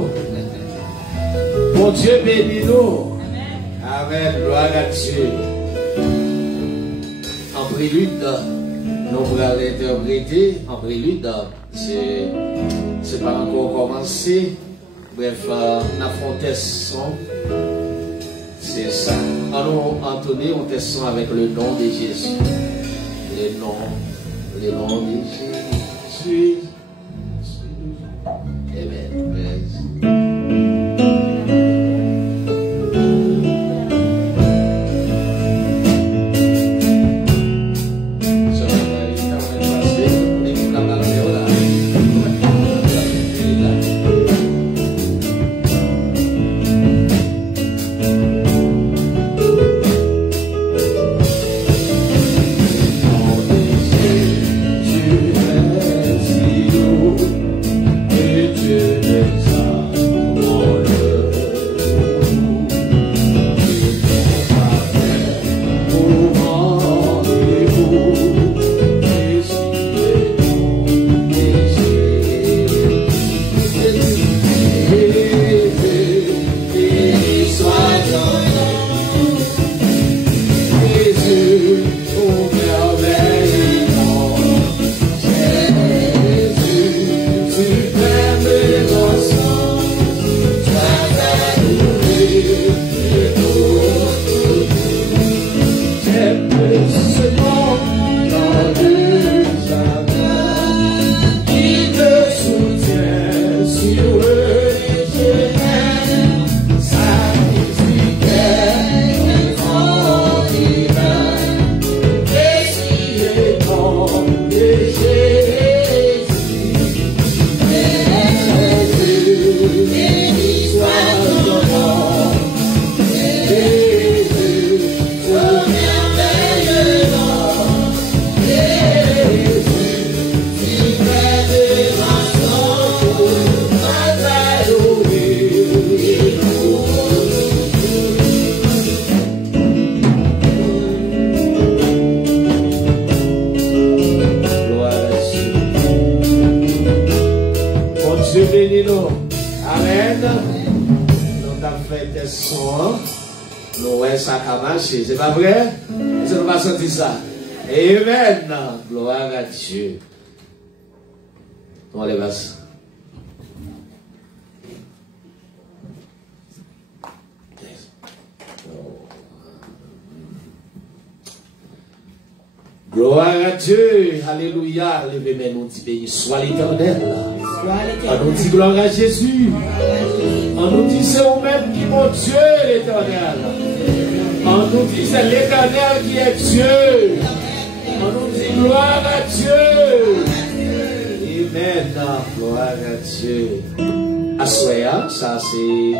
nous. Bon Dieu bénis nous. Amen. Gloire à Dieu. En prélude, nous pourrons l'interpréter. En prélude, c'est pas encore commencé. Bref, on affrontait son. C'est ça. Alors, Anthony, on descend avec le nom de Jésus. Le nom de Jésus. Amen. C'est pas vrai? Vous n'avez pas senti ça? Amen. Gloire à Dieu. On lève ça. Gloire à Dieu. Alléluia. Levez-moi, nous dit béni soit l'Éternel. On nous dit gloire à Jésus. On nous dit c'est vous-même qui mon Dieu l'Éternel. On nous dit c'est l'Éternel qui est Dieu. On nous dit gloire à Dieu. Amen. Gloire à Dieu. Assoya, ça c'est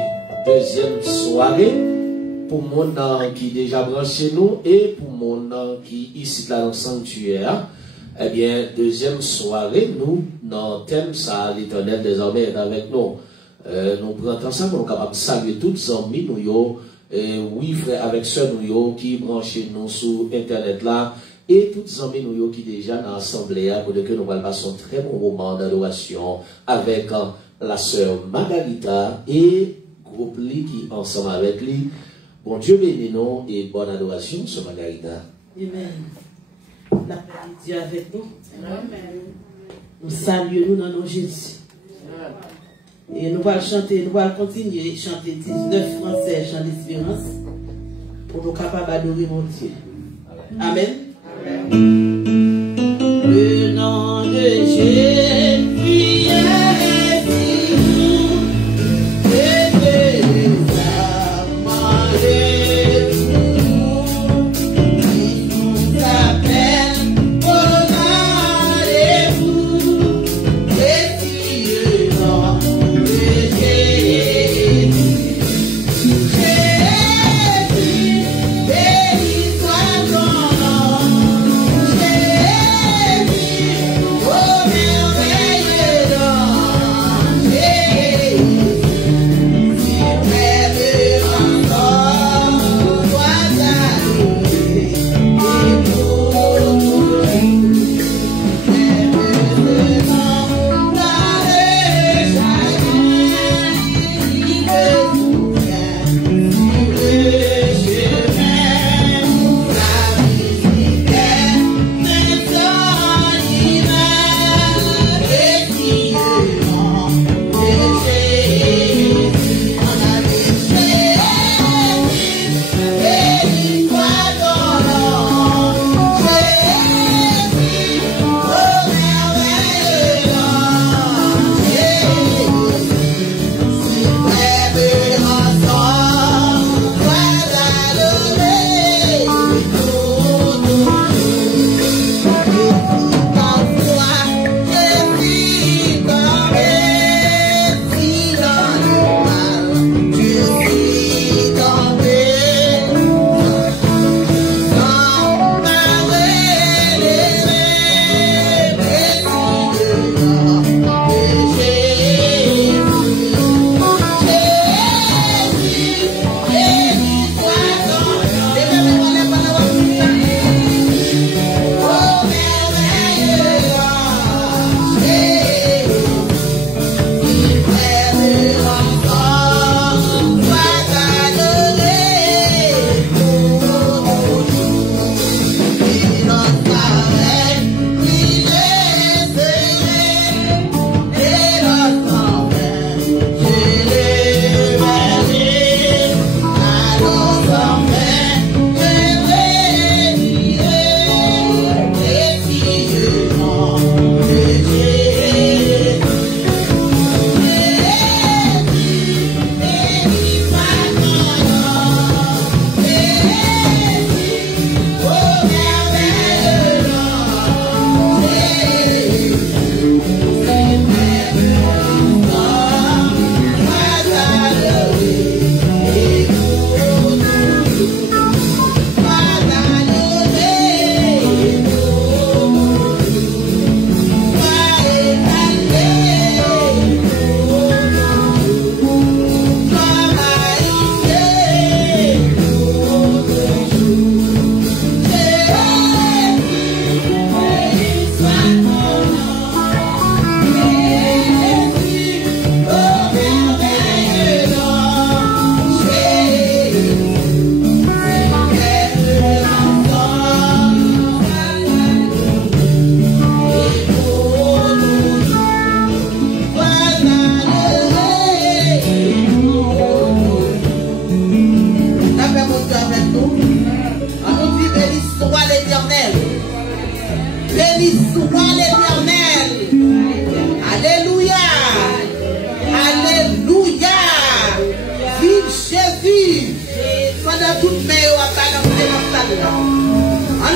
deuxième soirée pour mon qui est déjà branché nous et pour mon qui ici là dans le sanctuaire. Eh bien, deuxième soirée, nous, dans le thème, ça, l'Éternel désormais est avec nous. Nous prenons ensemble, nous sommes capables de saluer toutes les amis, nous, oui, frère, avec ceux nous qui branchent nous sur Internet là, et toutes les amis nous qui déjà dans l'assemblée, pour que nous allons passer un très bon moment d'adoration avec la sœur Margarita et groupe Li qui ensemble avec lui. Bon Dieu bénis nous et bonne adoration, sœur Margarita. Amen. La paix de Dieu avec nous. Amen. Nous saluons nous dans nos Jésus. Et nous allons chanter, nous allons continuer à chanter 19 français, chant d'espérance, pour nous capables d'adorer mon Dieu. Amen. Amen. Le nom de Jésus est nous, et les amants de nous, qui nous appellent au rendez-vous, et qui est nom de Jésus. Jésus, béni soit ton nom. Jésus, oh merveilleux.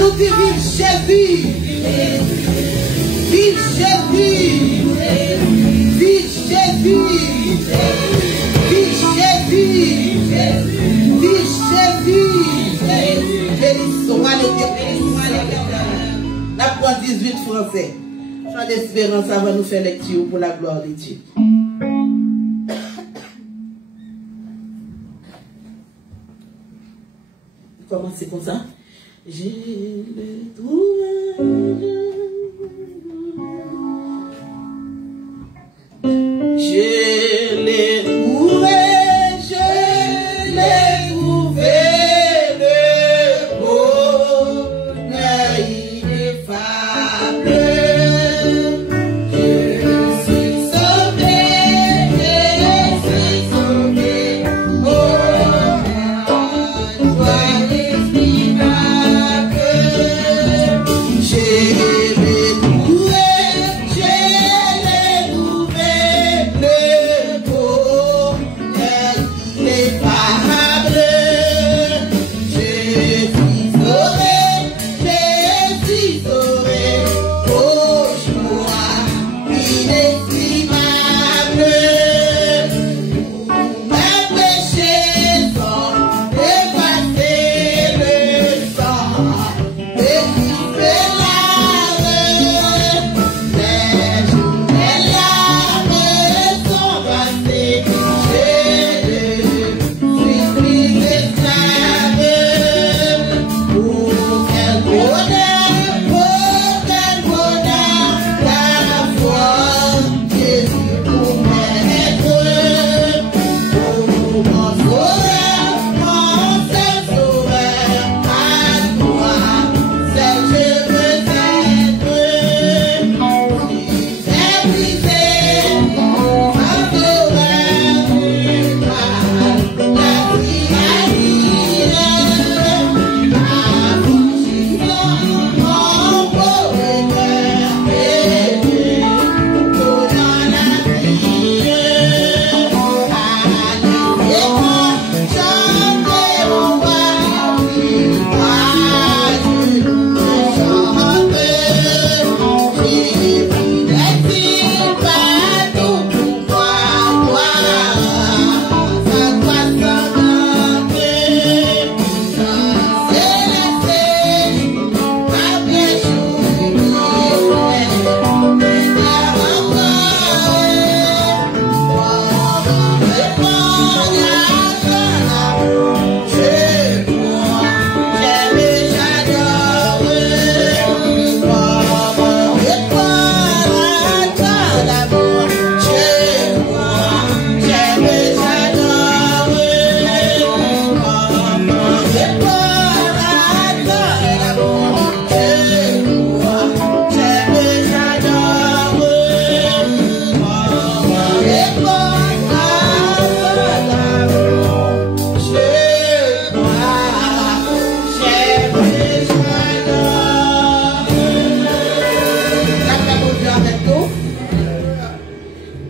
nous dit vive Jésus. Vive Jésus. Vive Jésus. Vive Jésus. Vive Jésus. Bénissons l'Éternel. La pointe 18 français. Chant d'espérance avant nous faire lecture pour la gloire de Dieu. Commencez comme ça. J'ai le trouvé. Je l'ai trouvé. Je l'ai trouvé. Le bonheur ineffable. Je suis sauvé. Je suis sauvé. Oh, toi.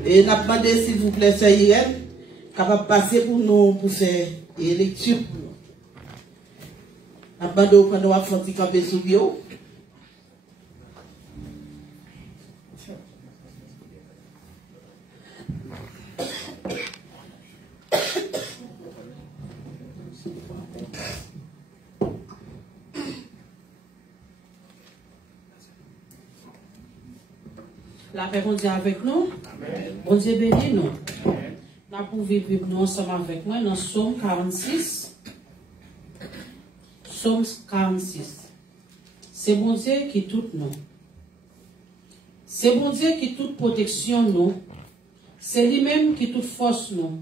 Et n'a pas demandé, s'il vous plaît, Sœur Irène, capable de passer pour nous, pour faire une lecture. N'a pas demandé, quand nous avons fait un camper sous bio. La paix, bon Dieu, avec nous. Bon Dieu, bénis nous. Nous pouvons vivre nous ensemble avec moi dans Psaume 46. Psaume 46. C'est bon Dieu qui tout nous. C'est bon Dieu qui toute protection nous. C'est lui-même qui toute force nous.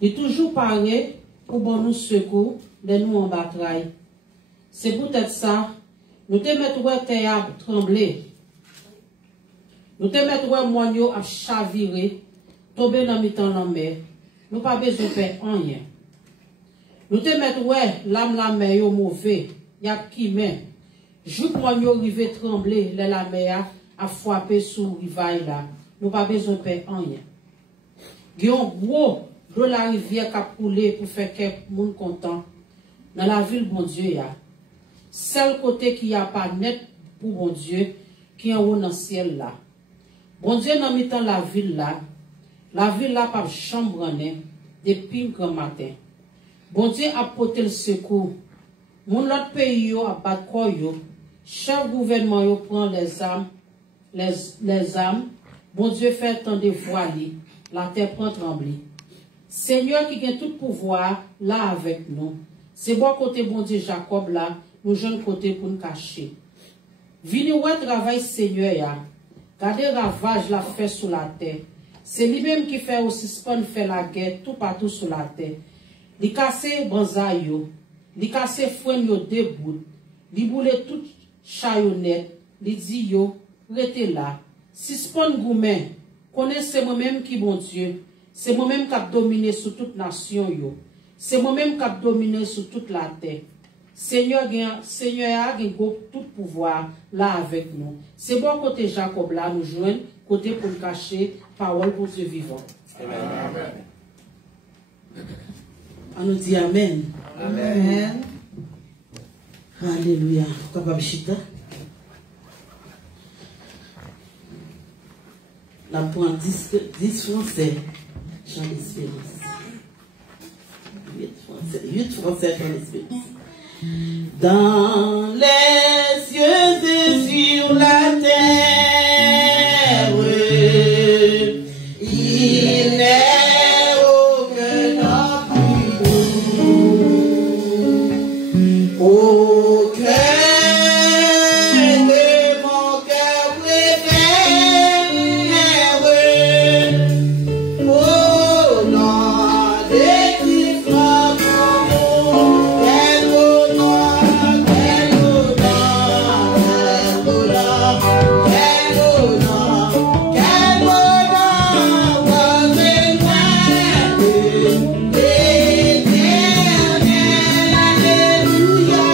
Il est toujours paré pour bon nous secours de nous en bataille. C'est peut-être ça. Nous te mettons terre à trembler. Nous te mettons moignon à chavirer, tomber dans le temps dans la mer. Nous pas besoin de faire rien. Nous te mettons l'âme la mer yo mauvais, y a qui même. Joue moignon rive trembler, la mer a frappé sous rivaille là. Nous pas besoin de faire rien. Guillaume gros de la rivière qui a coulé pour faire quelques monde content dans la ville bon Dieu ya. seul côté qui a pas net pour bon Dieu, qui est en haut dans le ciel là. Bon Dieu, dans le temps la ville là pas chambre depuis le grand matin. Bon Dieu a porté le secours. Mon autre pays yo a battu quoi yo. Chaque gouvernement yo prend les armes, les armes. Bon Dieu fait tant de voiles, la terre prend trembler. Seigneur qui a tout pouvoir là avec nous. C'est bon côté bon Dieu Jacob là, nous jeunes côté pour nous cacher. Vini ouais travail Seigneur ya. Gardez ravage la fait sous la terre. C'est lui-même qui fait aussi spawn fait la guerre tout partout sur la terre. Li casse banzay yo, li casse fwen yo debout, li boule tout chayonet, li dit yo, rete là. Si spawn goumen, connaissez moi-même qui bon Dieu, c'est moi-même qui a dominé sur toute nation yo. C'est moi-même qui a dominé sur toute la terre. Seigneur a tout pouvoir là avec nous. C'est bon côté Jacob là, nous joignent, côté pour cacher, parole pour Dieu vivant. Amen. On nous dit Amen. Amen. Alléluia. Capable chita. La point 10 français. Jean d'espérance. 8 français, Jean d'espérance. Dans les cieux et sur la terre, il n'est aucun aucun de mon cœur préfère, oh non, des qui frappent quel honneur, quel honneur, quel honneur, quel honneur, l'éternel, alléluia.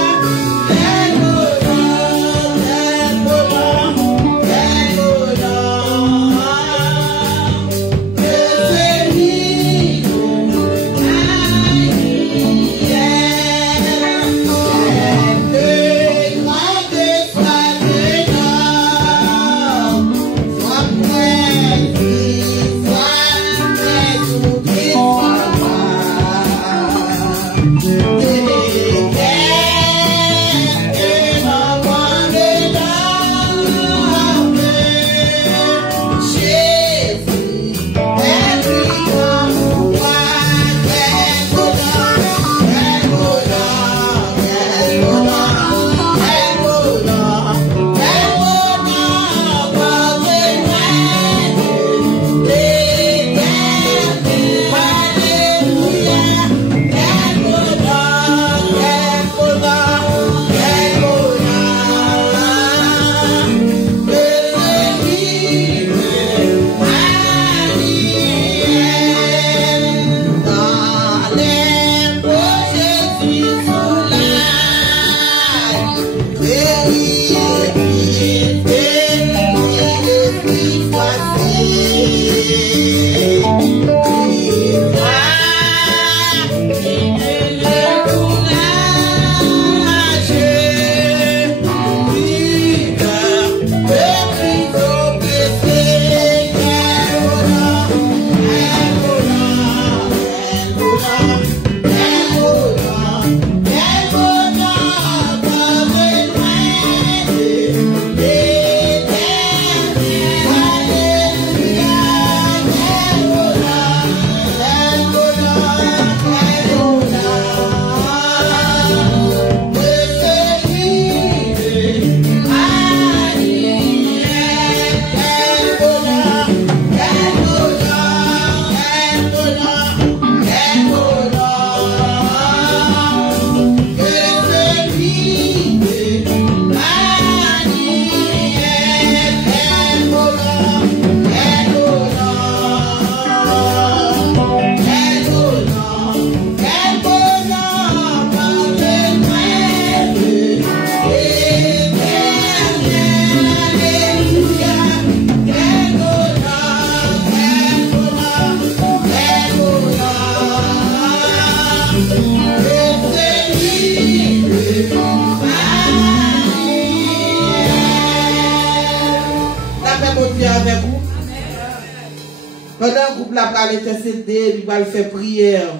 Pendant le groupe là va intercéder, il va faire prière.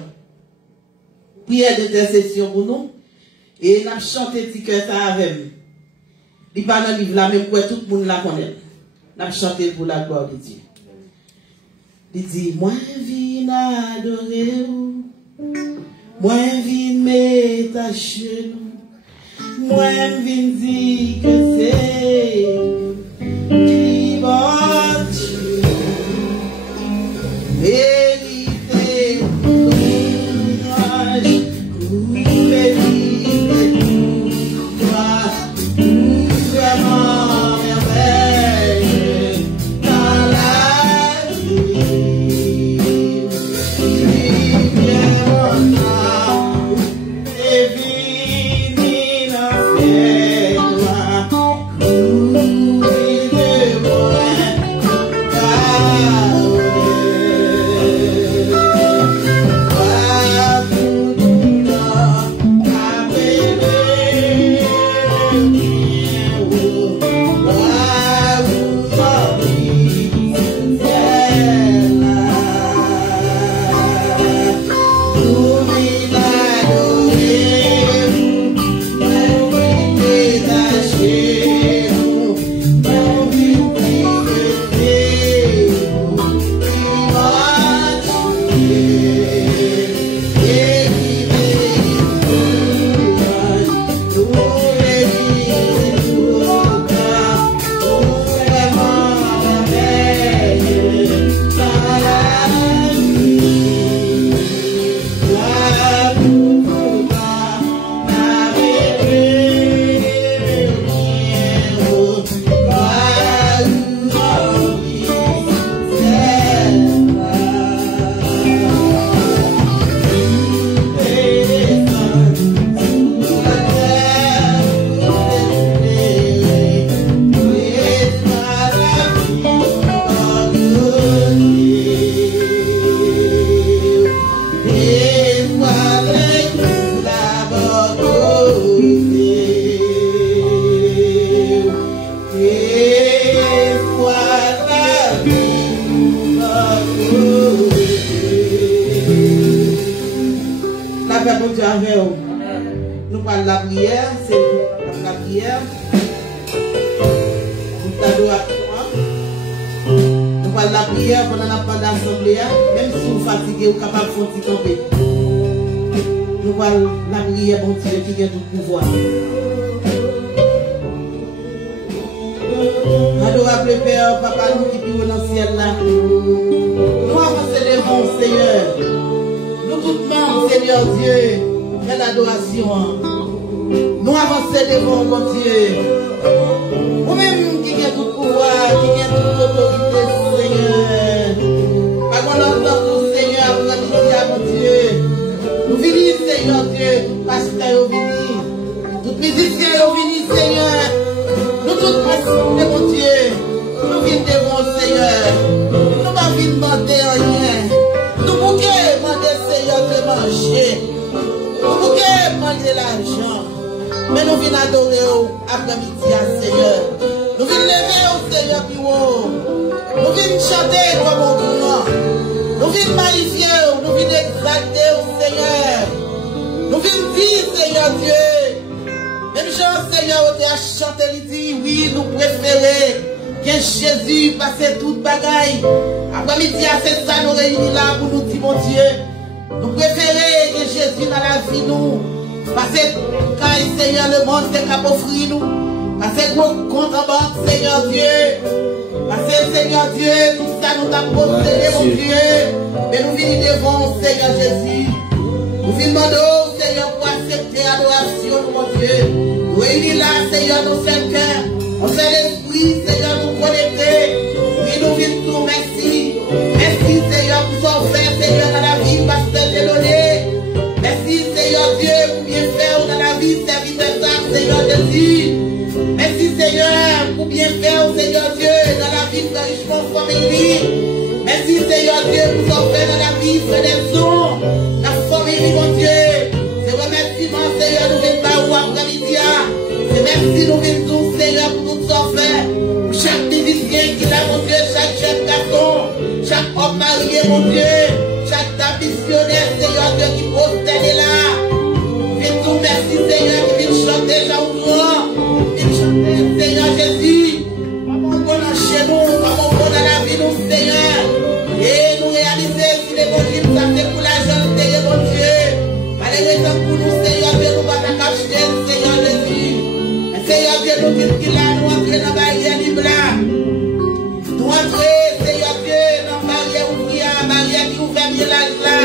Prière d'intercession pour nous. Et nous avons chanté petit cœur ça avec nous. Il va dans le livre là, même pour tout le monde la connaît. Nous avons chanté pour la gloire de Dieu. Il dit, moi viens adorer, moi viens m'attacher, moi viens dire que c'est qui va Dieu, vérité, l'ouvrage, vérité, toi, vraiment merveille, dans la vie, Nous parlons de la prière, c'est la prière. Nous parlons de la prière pendant la fin d'assemblée, même si vous fatiguez, vous êtes capable de faire tomber. Nous parlons de la prière, bon Dieu, qui a tout pouvoir. Adorable Père, Papa, nous qui vivons dans le ciel là, nous avançons devant le Seigneur. Nous tout le monde, Seigneur Dieu, fait l'adoration. Nous avançons devant mon Dieu. Vous-même qui a tout pouvoir, qui a toute autorité, Seigneur. Par contre, nous Seigneur, pour la mon Dieu. Nous venons, Seigneur Dieu, pasteur, nous venons. Tout musicien, nous venons, Seigneur. Nous tous passons devant Dieu. Nous venons devant le Seigneur. Nous ne venons demander rien. Nous pouvons demander, Seigneur, de manger. Nous pouvons demander l'argent. Mais nous venons adorer après-midi, Seigneur. Nous venons lever au Seigneur plus haut. Nous venons chanter comme on dit. Nous venons magnifier, nous venons exalter au Seigneur. Nous venons dire, Seigneur Dieu. Même Jean, Seigneur, on a chanté, il dit, oui, nous préférons que Jésus passe toute bagaille. Après-midi, c'est ça, nous réunissons là pour nous dire, mon Dieu, nous préférons que Jésus dans la vie nous. Parce que quand Seigneur, le monde, c'est qu'à offrir nous. Parce que nous compte en banque, Seigneur Dieu. Parce que Seigneur Dieu, tout ça nous a possédé, mon Dieu. Mais nous venons devant Seigneur Jésus. Nous venons demander, Seigneur, pour accepter l'adoration, mon Dieu. Nous réunissons là, Seigneur, nos seul cœur. On fait l'esprit, Seigneur, nous connecter. Oui, nous venons tout, merci. Merci, Seigneur, pour son fait, Seigneur, dans la vie, pasteur Delaunay. Merci, Seigneur Dieu, pour bien faire dans la vie, serviteur ça, Seigneur Jésus. Merci, Seigneur, pour bien faire, Seigneur Dieu, dans la vie, richement famille. Merci, Seigneur Dieu, pour son fait dans la vie, frère des sons, la famille, mon Dieu. C'est remerciement, Seigneur, nous venons pas où après-midi. C'est merci, nous venons tous, Seigneur, pour tout son fait. Chaque musicien qui a, mon Dieu, chaque garçon, chaque homme qui là, nous entrons dans la barrière libre là. Nous entrons, Seigneur Dieu, dans la barrière ouvrière, la barrière qui ouvre le village là.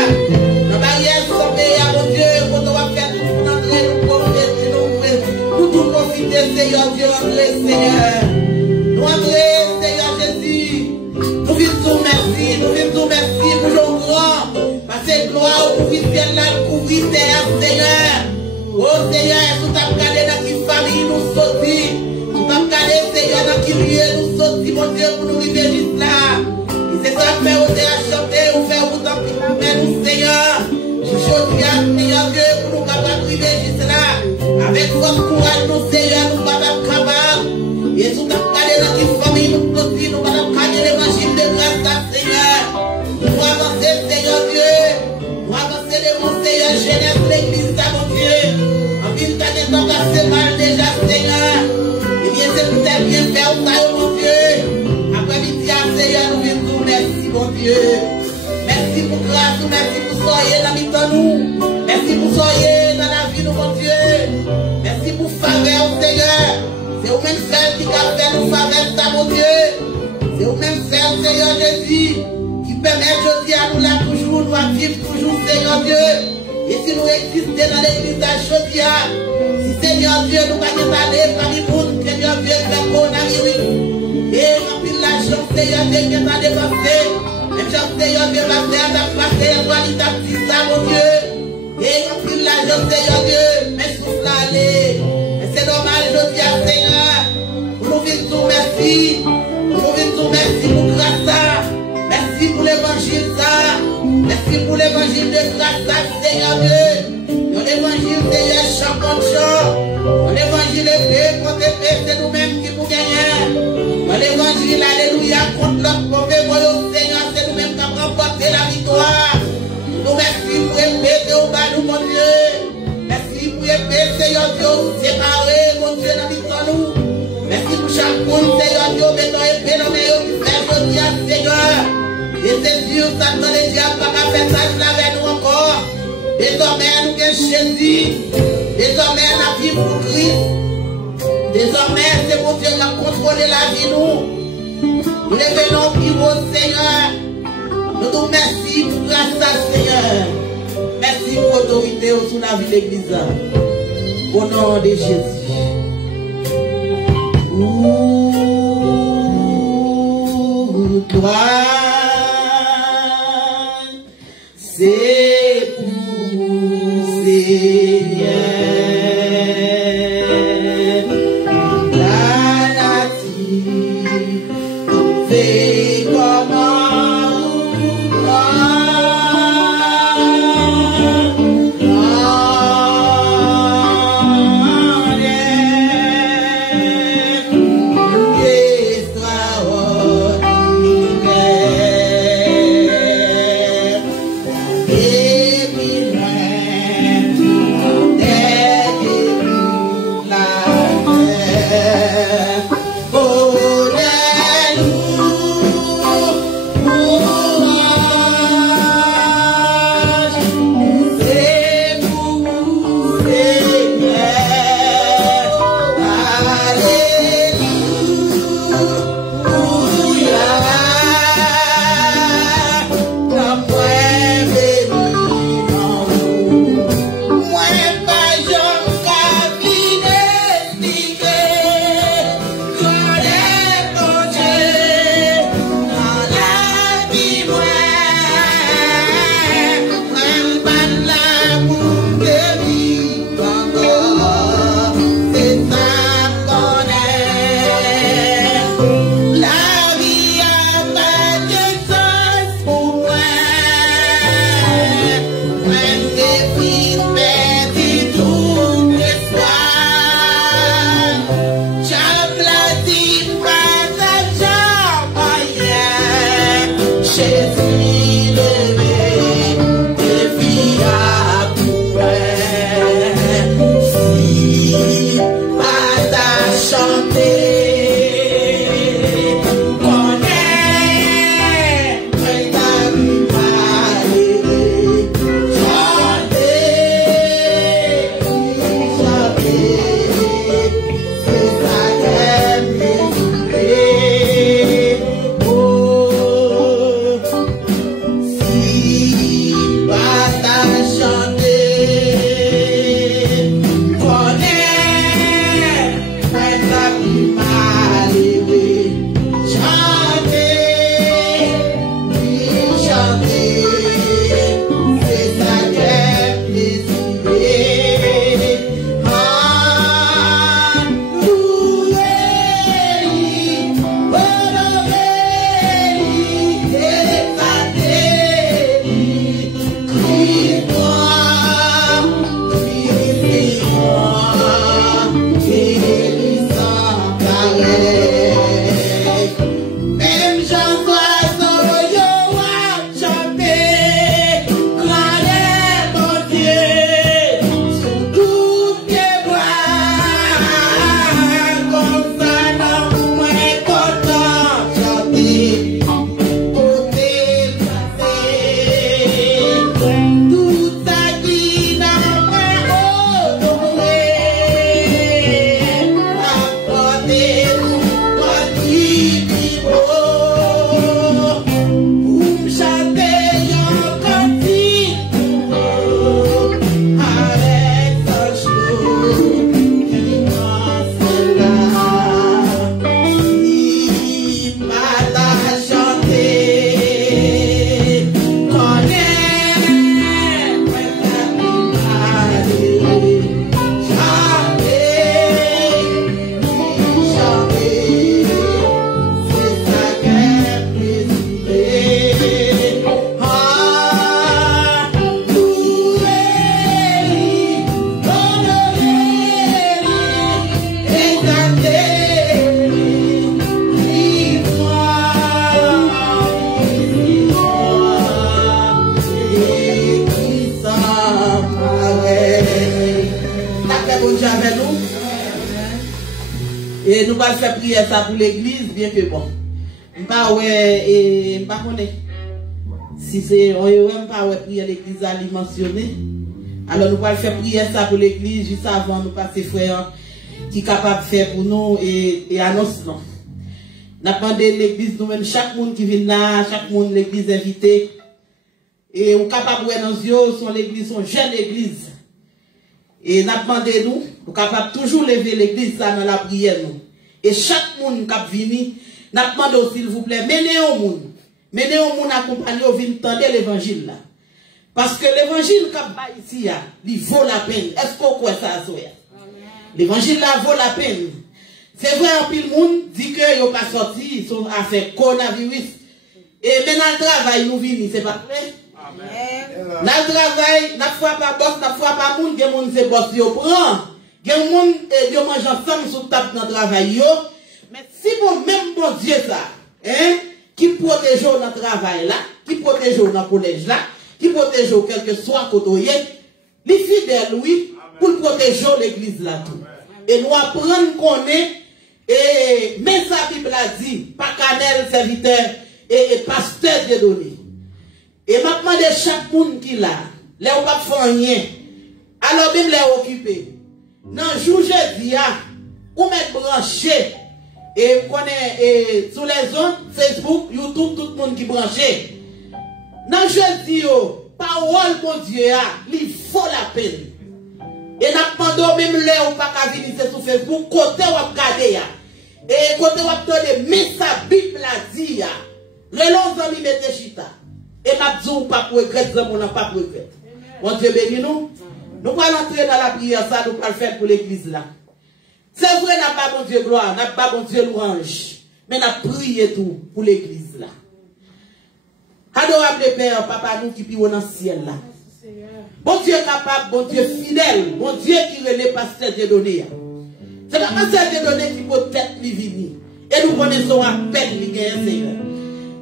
La barrière sommeil, mon Dieu, quand on va faire tout pour entrer, nous tout profiter, Seigneur Dieu, entrer, Seigneur. Nous entrons, Seigneur Jésus. Nous vivons merci, nous vivons merci pour le grand. Parce que gloire pour ciel là, couvrir terre, Seigneur. Oh Seigneur, tout a regardé dans qui famille nous sortit. Tout a regardé, Seigneur, dans qui lieu nous sortit, mon Dieu, pour nous vivre juste là. Et c'est ça que fait au à chanter, ou faire vous tant pis, mais nous, Seigneur. Je chante bien, Seigneur Dieu, pour nous capables de vivre juste là. Avec votre courage, nous, Seigneur, nous sommes capables. Et tout a regardé dans qui famille nous sortit, nous sommes capables l'évangile de grâce à Seigneur. Nous avancer, Seigneur Dieu. Nous avancer de mon Seigneur, jeunesse, l'église, mon Dieu. En ville, t'as des temps assez mal déjà, Seigneur. Et bien, c'est peut-être bien faire ça, mon Dieu. Après-midi, Seigneur, nous venons, merci, mon Dieu. Merci pour grâce, merci pour soyez dans nous. Merci pour soyez dans la vie, mon Dieu. Merci pour faveur, Seigneur. C'est au même frère qui a fait nous faveur, ça, mon Dieu. C'est au même frère, Seigneur Jésus, qui permet aujourd'hui à nous là toujours, nous à vivre toujours, Seigneur Dieu. Et si nous existons dans l'église d'aujourd'hui, si Seigneur Dieu nous va nous aller parmi nous, Seigneur Dieu, le coronavirus. Et remplir la chance, Seigneur Dieu, qui est à dépasser. Même chance, Seigneur Dieu, va faire la passer, la ça, mon Dieu. Et remplir la chance, Seigneur Dieu, mais souffle aller. Mais c'est normal, aujourd'hui, Seigneur. Nous vivons merci. Nous vivons merci pour grâce. Merci pour l'évangile ça. Merci pour l'évangile de grâce, Seigneur Dieu. Dans l'évangile, Seigneur, chant contre chant. Dans l'évangile, épée contre épée, c'est nous-mêmes qui vous gagnons. Dans l'évangile, alléluia, contre l'homme mauvais, Seigneur, c'est nous-mêmes qui avons remporté la victoire. Nous merci pour épée, au bas, nous, mon Dieu. Merci pour épée, Seigneur Dieu, séparé, mon Dieu, dans nous. Merci pour chaque monde, Seigneur Dieu, mettons épée dans mes yeux, qui fait aujourd'hui, Seigneur. Et c'est Dieu, ça ne les diables, pas faire ça, avec nous encore. Désormais, nous sommes Jésus. Désormais, nous vivons pour Christ. Désormais, c'est mon Dieu qui a contrôlé la vie, nous. Nous les venons vivre au Seigneur. Nous nous merci pour grâce à Seigneur. Merci pour l'autorité sur la vie de l'Église. Au nom de Jésus. Toi, c'est pour Seigneur, la nature fait comment Et nous allons faire prier ça pour l'église, bien que bon. Je ne sais pas si c'est, on ne pas prier l'église à l'y mentionner. Alors nous allons faire prier ça pour l'église juste avant nous passer frère qui est capable de faire pour nous et annonce non. Nous avons demandé l'église nous-mêmes, chaque monde qui vient là, chaque monde l'église invité. Et on est capable de voir dans les yeux, son église, son jeune église. Et nous avons demandé nous, nous sommes capables de toujours lever l'église ça dans la prière nous. Et chaque monde qui vient, nous avons demandé s'il vous plaît, menez au monde accompagné au vin tendre l'évangile là. Parce que l'évangile qui ici, il vaut la peine. Est-ce qu'on croit ça, Soya? L'évangile là vaut la peine. C'est vrai, un pile monde dit que ils n'ont pas sorti, ils sont affaires coronavirus. Et maintenant le travail nous vient, c'est pas vrai? Dans le travail, n'a fois pas boss, n'a fois pas monde, des monde c'est boss yo prend. Des monde yo mange ensemble sur table dans le travail yo. Mais si bon même bon Dieu ça, hein, qui protège dans le travail là, qui protège dans le collège là, qui protège quel que soit côté, les fidèles oui, pour protéger l'église là tout. Et nous apprenons qu'on est et mais sa Bible a dit, pas canel serviteur et pasteur de données. Et maintenant de chaque monde qui là, les ou pas faire rien. Alors même les occuper. Dans jour jeudi ou mettre branché et connaît sur les zones Facebook, YouTube tout le monde qui branché. Dans jeudi parole bon Dieu il faut la peine. Et n'a demandé même les ou pas qu'à venir sur Facebook côté ou regarder et côté ou attendre mais sa Bible a dit relons amis mettez chita. Et m'a dit pas pour regretter, on n'a pas pour regretter. Mon Dieu bénis nous. Nous allons entrer dans la prière, ça nous allons faire pour l'église là. C'est vrai, n'a pas mon Dieu gloire, n'a pas mon Dieu louange, mais n'a prié tout pour l'église là. Adorable Père, Papa, nous qui vivons dans le ciel là. Bon Dieu capable, bon Dieu fidèle, bon Dieu qui relève pasteur de données. C'est la pasteur de données qui peut être venir. Et nous connaissons à peine les gains, Seigneur.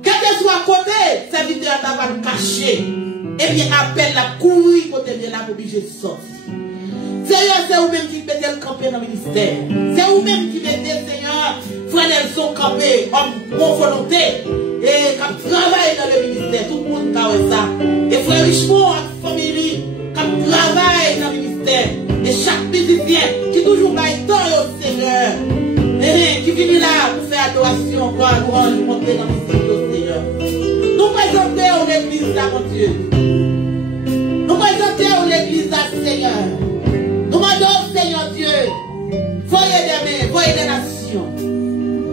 Quel que soit côté, serviteur d'avoir caché, et bien appelle la courir côté de la obligé de sortir. Seigneur, c'est vous-même qui mettez le campé dans le ministère. C'est vous-même qui mettez, Seigneur, frère Nelson campé, homme bon volonté, et qui travaille dans le ministère. Tout le monde a ça. Et frère Richemont, la famille, qui travaille dans le ministère. Et chaque musicien qui toujours va être au Seigneur. Qui vient là pour faire adoration, pour louange, monter dans le Seigneur. Nous présentons l'église là, mon Dieu. Nous présentons l'église là, Seigneur. Nous demandons, Seigneur Dieu, voyez des mains, voyez des nations.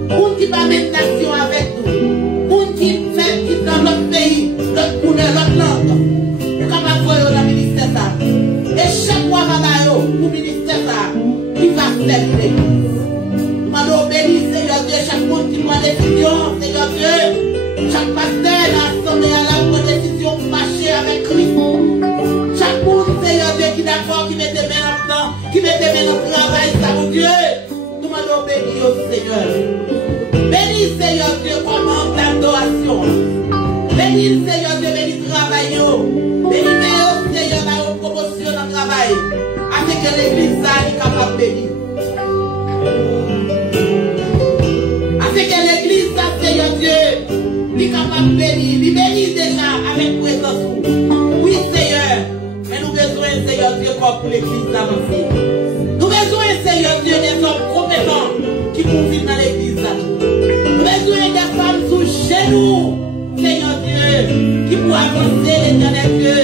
Pour qui va mettre nation avec nous. Pour qui fait qui dans notre pays, notre couleur, notre langue. Nous sommes capable de voir dans le ministère ça. Et chaque fois, pour le ministère ça, il va faire l'église. Nous bénissons, Seigneur Dieu, chaque monde qui prend décision, Seigneur Dieu. Chaque pasteur l'assemblée à la bonne décision pour marcher avec Christ. Chaque monde, Seigneur Dieu, qui est d'accord, qui met des mains en temps, qui met des mains dans le travail, ça, mon Dieu. Nous m'en bénir, bénis au Seigneur. Bénis Seigneur Dieu comme membre d'adoration. Bénis Seigneur Dieu, bénis le travail. Bénis au Seigneur la promotion dans le travail. Afin que l'église soit capable de bénir. Afin que l'église soit, Seigneur Dieu, soit capable de bénir. Il bénit déjà avec présence. Oui Seigneur, mais nous avons besoin, Seigneur Dieu, pour l'église d'avancer. Nous avons besoin, Seigneur Dieu, des hommes compétents qui vont vivre dans l'église. Nous avons besoin des femmes sous genoux, Seigneur Dieu, qui pour avancer l'éternel Dieu,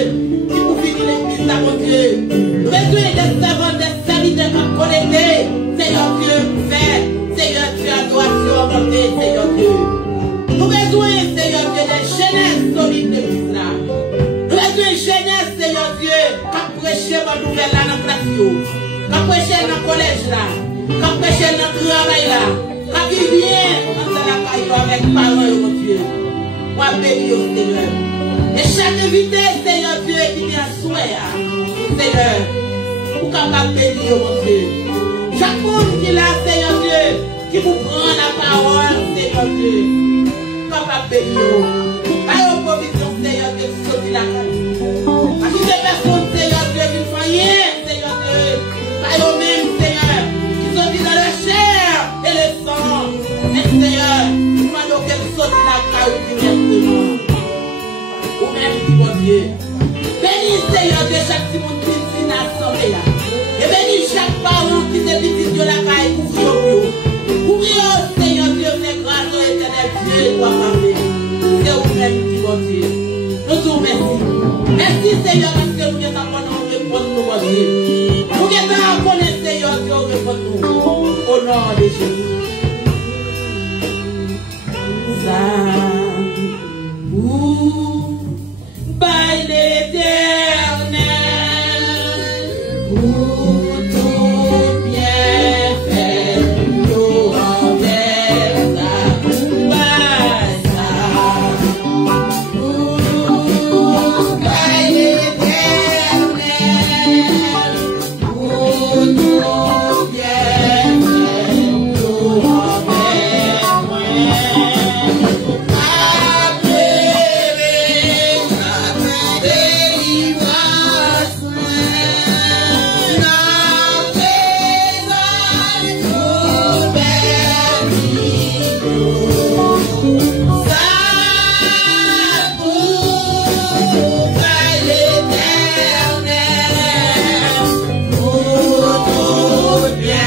qui pour vivre l'église à mon Dieu. Nous avons besoin des servants, des serviteurs qui connectés, Seigneur Dieu, pour faire, Seigneur Dieu, adoration à mon Dieu, Seigneur Dieu. Nous avons besoin, Seigneur Dieu, de jeunesse solide de l'église là. Nous avons besoin de jeunesse, Seigneur Dieu, qui prêcher ma nouvelle là dans la classe, qui prêcher dans le collège là, qui prêcher dans le travail là, qui vient dans la caille avec parole, mon Dieu. Moi, béni au Seigneur. Et chaque invité, Seigneur Dieu, qui vient à souhait, Seigneur, pour capable bénir, mon Dieu. Chaque monde qui est là, Seigneur Dieu, qui vous prend la parole, Seigneur Dieu, capable bénir. Par provision, Seigneur Dieu, qui sortit la caille. À qui ces personnes, Seigneur Dieu, qui ne font rien, Seigneur Dieu, par eux-mêmes, Seigneur, qui sont dans la chair et le sang. Et Seieur, nous demandons qu'elle sorte la caille directement. Ou même, mon Dieu. Bénis, Seigneur Dieu, chaque petit monde qui est dans l'assemblée là. Et bénis chaque parent qui est petit de la caille, couvrir. Couvrir, Seigneur Dieu, fais grâce au éternel Dieu, et toi, parler. C'est vous-même, mon Dieu. Nous vous remercions. Merci, Seigneur, parce que nous sommes en réponse, mon Dieu. Nous sommes en Seigneur, Dieu, réponse nous. Au nom de Jésus. By l'Éternel, pour tout bien fait, nous envers by l'Éternel, pour tout bien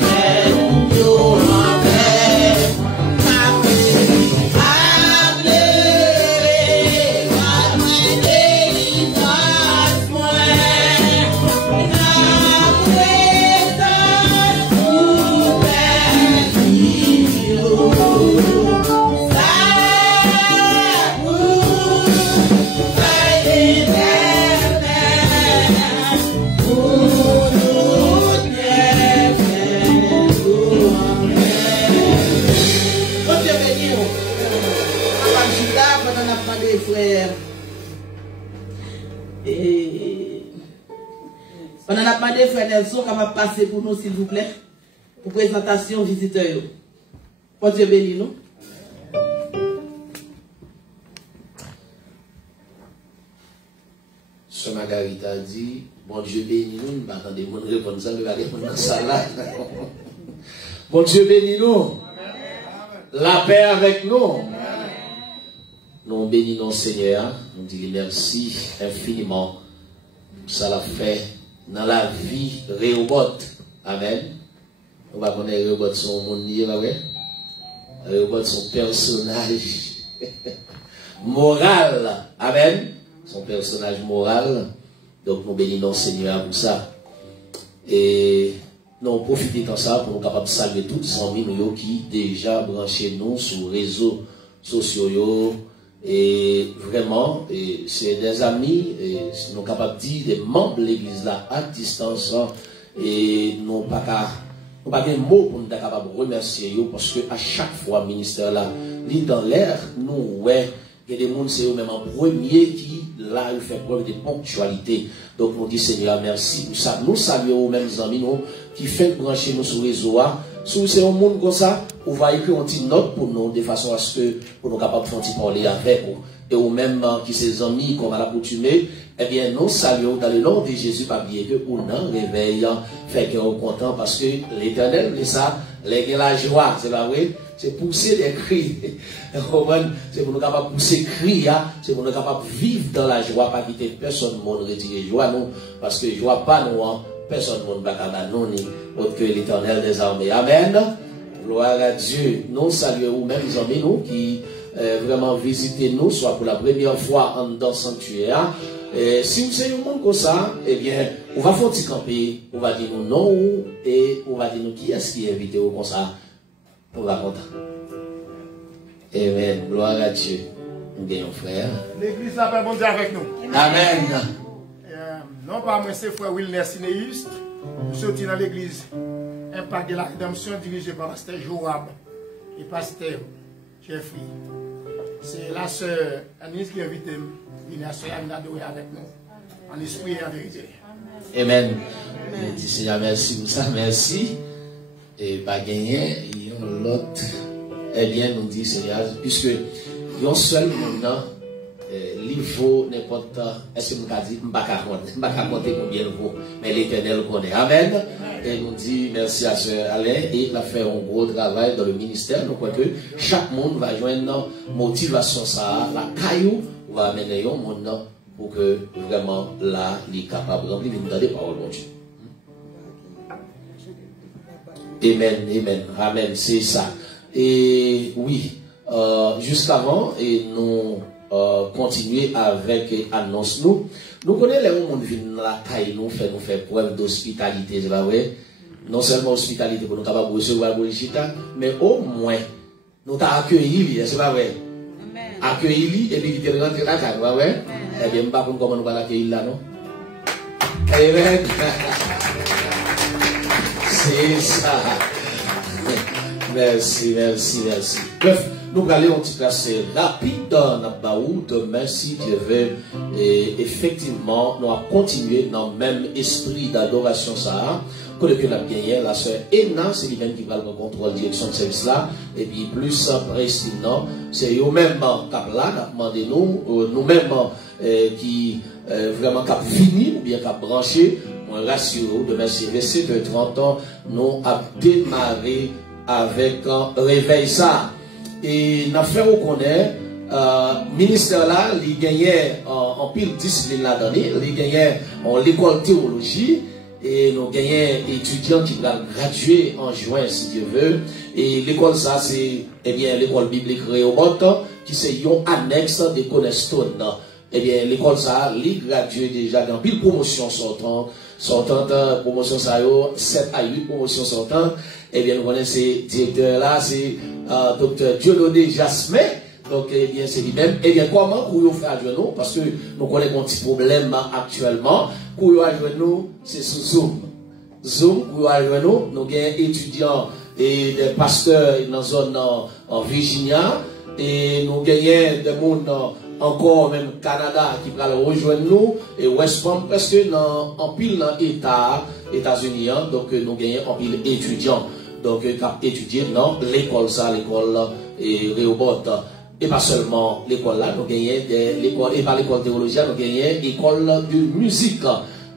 fait, nous envers. On a demandé frère Nelson qu'on va passer pour nous, s'il vous plaît, pour présentation visiteur. Pour Dieu bénisse nous. Ce Margarita a dit, bon Dieu bénisse nous, nous attendons mon répondre ça, nous allons répondre dans ça là. Bon Dieu bénisse nous. La paix avec nous. Nous bénissons Seigneur, nous disons merci infiniment. Ça l'a fait dans la vie Réhobot. Amen. On va connaître Réhobot son monde, Réhobot son personnage moral. Amen. Son personnage moral. Donc nous bénissons Seigneur pour ça. Et nous profitons de ça pour nous capables de saluer tous les amis qui déjà branchés nous sur les réseaux sociaux. Et vraiment, c'est des amis, nous sommes capables de dire des membres de l'église là à distance. Et nous n'avons pas de mots pour nous être capables de remercier parce que à chaque fois, le ministère là, dans l'air, nous, ouais, il y a des gens, c'est eux-mêmes en premier qui, là, ils font preuve de ponctualité. Donc, nous disons, Seigneur, merci pour ça. Nous saluons aux mêmes amis, nous, qui font brancher nous sur les réseaux Si c'est un monde comme ça, on va écrire une petite note pour nous, de façon à ce que pour nous capables de parler avec vous. Et ou même qui ses amis, comme à l'accoutumée, eh bien, nous saluons dans le nom de Jésus, pas bien que ou non, réveil, fait que on est content parce que l'éternel, c'est ça, la joie, c'est pas vrai? C'est pousser des cris. C'est pour nous capables de pousser cris, c'est pour nous capables de vivre dans la joie, pas quitter personne monde retirer joie, nous, parce que joie pas nous, personne monde va nous, ni autre que l'éternel des armées. Amen. Gloire à Dieu. Nous saluons même les amis, nous, qui vraiment visiter nous, soit pour la première fois en dans le sanctuaire. Si vous êtes un monde comme ça, eh bien, on va faire un petit camper, on va dire nous non, et on va dire nous qui est-ce qui est invité comme ça. On va content. Amen. Gloire à Dieu. Nous gagnons frère. L'église la paix, bon Dieu avec nous. Amen. Non pas moi, c'est frère Wilner Sinéiste. Nous sommes dans l'église Impact de la Rédemption dirigée par pasteur Joab et pasteur Jeffrey. C'est la sœur Anis qui invite la sœur Anne d'adorer avec nous, en esprit et en vérité. Amen. Je dis Seigneur, merci pour ça, merci. Et pas gagner, l'autre, eh bien, nous dit Seigneur, puisque il y a un seul monde, il faut n'importe, est-ce que nous avons dit, je ne vais pas compter combien il vaut, mais l'éternel connaît. Amen. Et nous dit merci à Sœur Alain, et il a fait un gros travail dans le ministère. Nous croyons que chaque monde va joindre motivation, ça, la caillou, va amener un monde pour que vraiment là, il est capable de remplir des paroles de Dieu. Amen, amen, amen, c'est ça. Et oui, jusqu'avant, et nous continuer avec annonce nous. Nous connaissons les gens qui viennent la caille, nous fait preuve d'hospitalité, c'est pas vrai? Non seulement hospitalité pour nous capables de recevoir le chita, mais au moins, nous t'avons accueilli, c'est pas vrai? Accueilli et puis il rentre dans la caille, c'est pas vrai? Eh bien, je ne sais pas comment nous allons l'accueillir là, non? Amen. C'est ça. Merci, merci, merci. Bref, nous allons un petit passé rapide dans la baou. Demain, si Dieu veut, et effectivement, nous allons continuer dans le même esprit d'adoration. Ça, que depuis la gagné, la sœur Ena, c'est lui-même qui va le contrôle direction de service là. Et puis, plus précisément, c'est eux-mêmes qui là, demandé nous-mêmes qui vraiment qui fini ou bien qui branché. Moi, rassure, demain, c'est resté de 30 ans, nous avons démarré avec un réveil ça. Et nous avons fait reconnaître, ministère là, il gagnait en pile discipline là-dedans, il gagnait en l'école théologie, et nous gagnons étudiants qui vont graduer en juin, si Dieu veut. Et l'école ça, c'est, eh bien, l'école biblique Réobot, qui c'est une annexe de Cornerstone. Eh bien, l'école ça, il gradué déjà dans pile promotion sortant, promotion ça, 7 à 8 promotions sortant. Eh bien, nous connaissons ces directeurs là, c'est Dr. Dieudonné Jasmin. Donc, eh bien, c'est lui-même. Eh bien, comment vous faire adjoindre nous? Parce que nous connaissons un petit problème actuellement. Pour vous adjoindre nous, c'est sous Zoom. Zoom, pour vous adjoindre nous, nous avons étudiants et des pasteurs dans la zone en Virginia. Et nous gagnons des mondes encore même Canada qui va rejoindre nous et West Palm parce que en pile dans États-Unis, donc nous gagnons en pile étudiants donc qui étudier dans l'école ça, l'école et Réobot. Et pas seulement l'école là, nous gagnons l'école et pas l'école théologie, nous gagnons l'école de musique.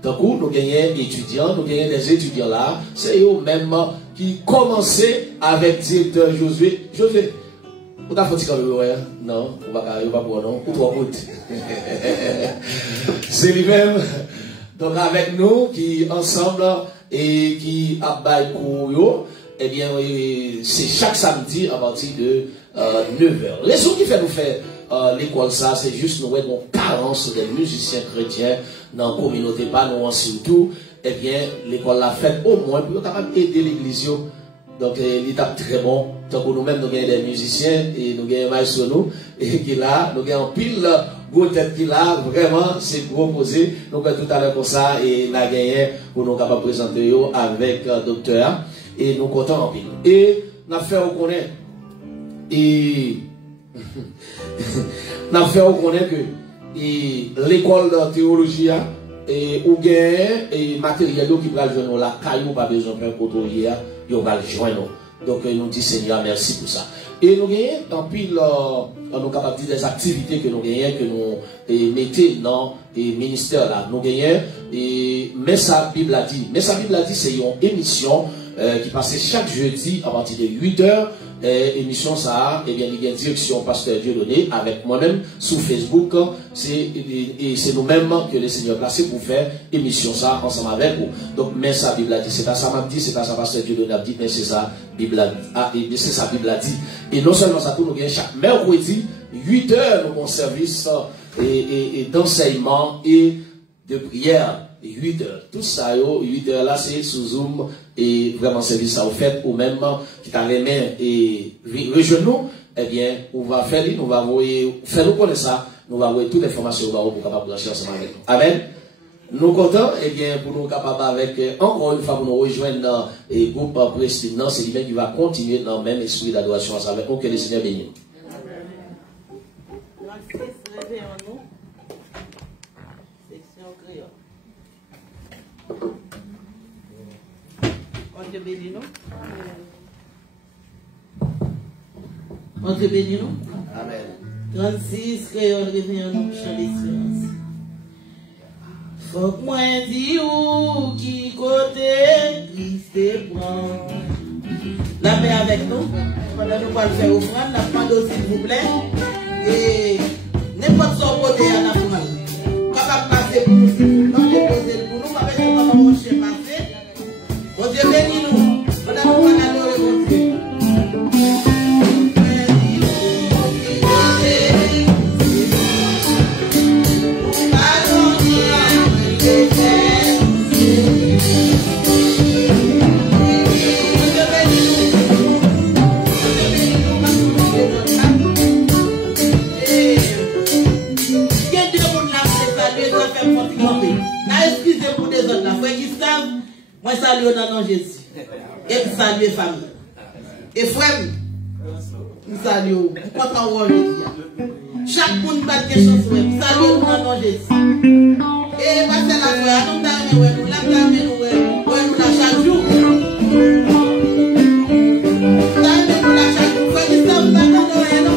Donc nous gagnons étudiants, nous gagnons des étudiants là, c'est eux même qui commençaient avec directeur Josué. Vous avez fait non, on va pas pour non, ou trois routes. C'est lui-même, donc avec nous, qui ensemble, et qui abaille pour eh bien, c'est chaque samedi à partir de 9h. Les autres qui fait nous faire l'école, ça, c'est juste nous avons une carence des musiciens chrétiens dans la communauté, pas nous surtout. Eh bien, l'école l'a fait au moins pour aider l'église. Donc, il est très bon. Donc, nous-mêmes, nous avons des musiciens et nous avons un sur nous. Et qui là, nous avons pile gros tête qui là, vraiment, c'est proposé. Donc, tout à l'heure comme ça, et nous avons gagné pour nous capables de présenter avec docteur. Et nous comptons en pile. Et nous avons fait reconnaître. Et nous avons fait reconnaître que l'école de théologie, et ou gain et matériel qui va jouer la caillou pas besoin de faire côtoyer ils vont le joindre. Donc, nous disons Seigneur, merci pour ça. Et nous gagnons, tant pis, nous capables de dire des activités que nous gagnons, que nous mettons dans le ministère là. Nous gagnons, mais sa Bible a dit, c'est une émission qui passait chaque jeudi à partir de 8h. Émission ça, et bien il y a une direction pasteur Dieudonné avec moi-même sur Facebook. C'est nous-mêmes que le Seigneur a placé pour faire émission ça ensemble avec vous. Donc, mais sa Bible a dit, c'est pas ça m'a dit, c'est pas ça pasteur Dieudonné a dit, mais c'est ça Bible a dit. C'est ça Bible a dit. Et non seulement ça, tout nous gagne chaque mercredi 8h nous avons service d'enseignement et de prière. 8h, tout ça, 8h là, c'est sous Zoom et vraiment service ça au fait, ou même qui t'a les mains et rejoindre-nous, eh bien, on va faire, nous va faire nous connaître ça, nous va envoyer toutes les informations pour capable brancher ensemble avec nous. Amen. Nous comptons, eh bien, pour nous capables avec, encore une fois, pour nous rejoindre dans le groupe Prestige, c'est lui-même qui va continuer dans le même esprit d'adoration ensemble avec nous, que le Seigneur bénisse. On te bénit nous. On te bénit nous. Amen. 36, créole, revient nous, chant d'espérance. Faut que moi dis où qui côté Christ prend. La paix avec nous. Pendant nous allons faire offrande, la demande s'il vous plaît. Et n'importe son côté à la prendre. Capable de passer pour nous, s'il vous plaît, déposer pour nous, pas besoin de comment on chez passer. Bon Dieu bénis nous. Pendant nous allons adorer mon Dieu. Excusez-vous des autres là, frère Gustave, moi salue au nom de Jésus. Et saluer famille. Et frère, nous saluons. Vous comptez en rôle de chaque monde bat des choses, salut au nom de Jésus. Et passez la frère, nous t'aimons, nous la chaque jour. T'aimons la chaque jour. Frère Gustave, vous n'attendez rien, non?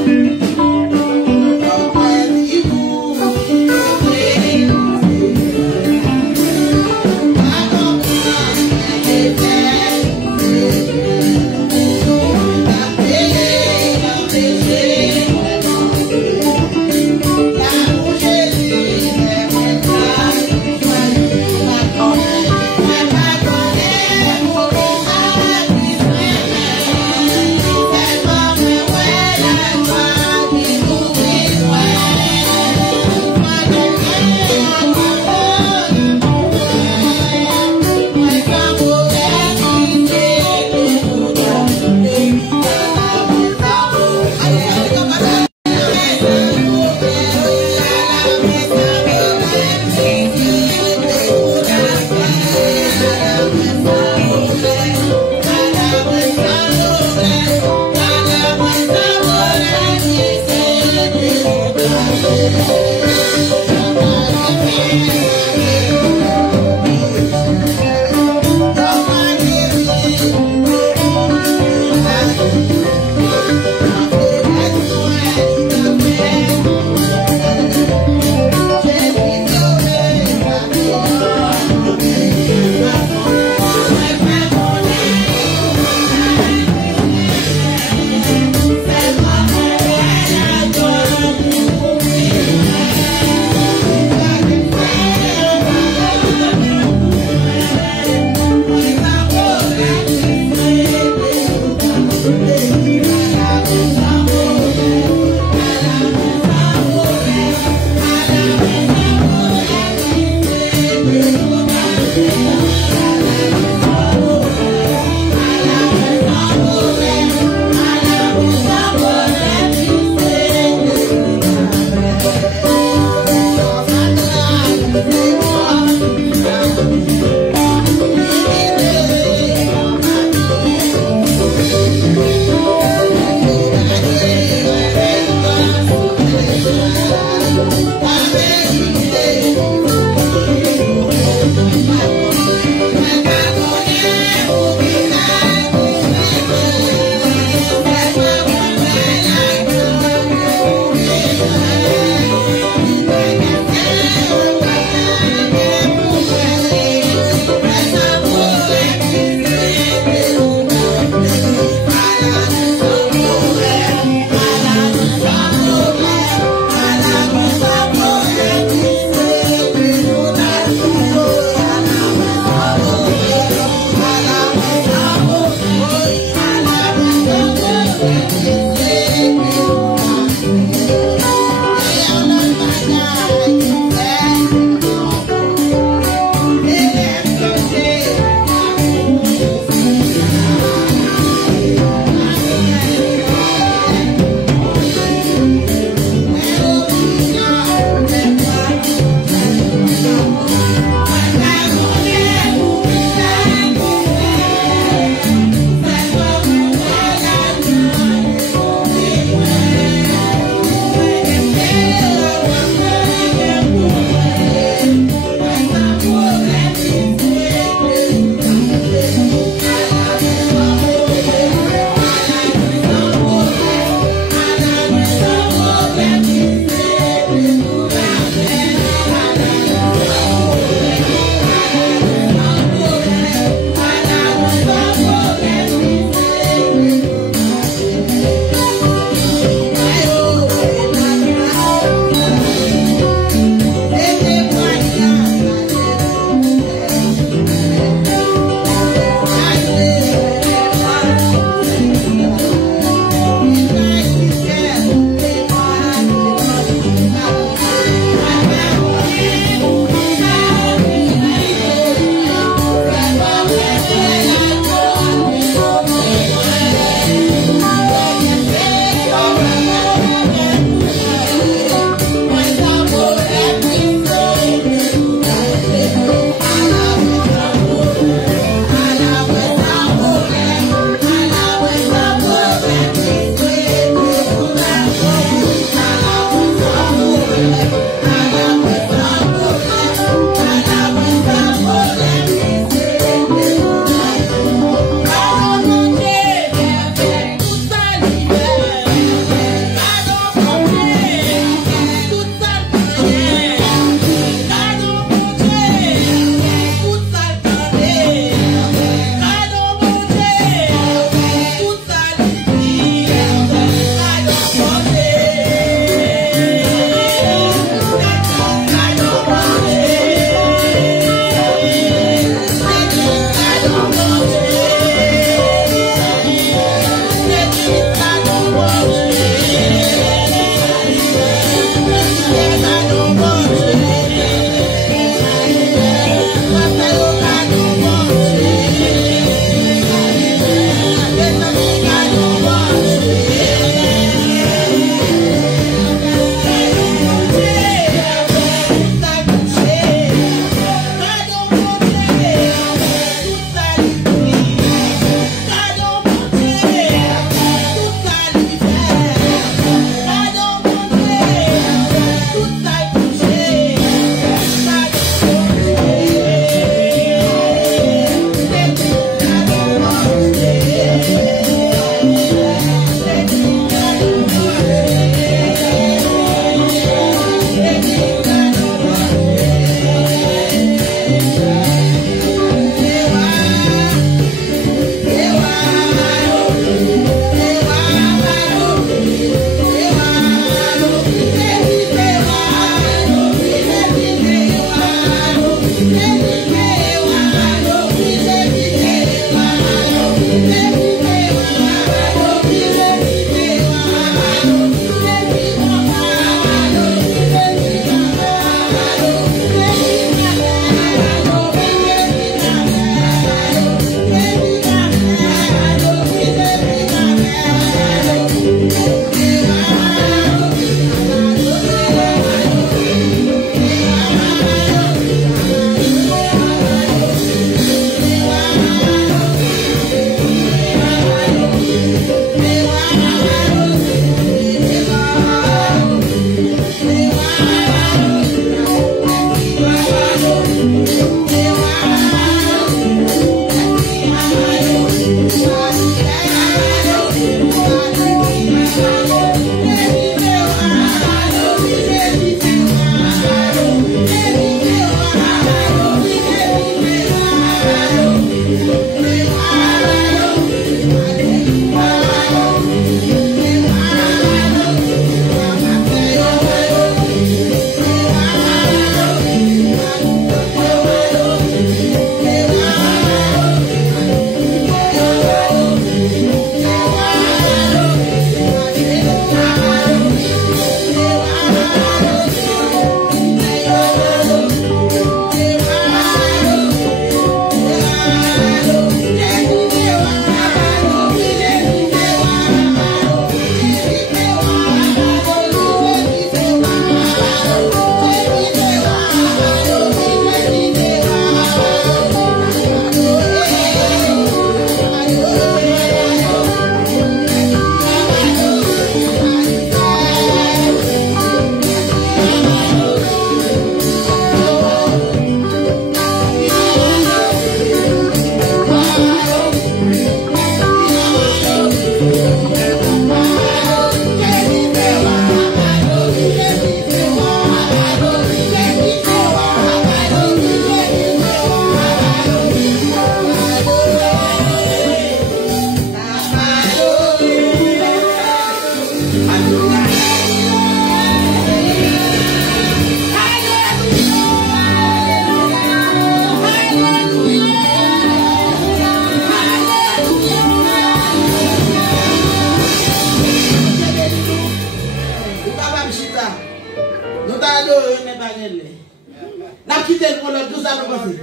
quitter le monde, tout ça nous passer.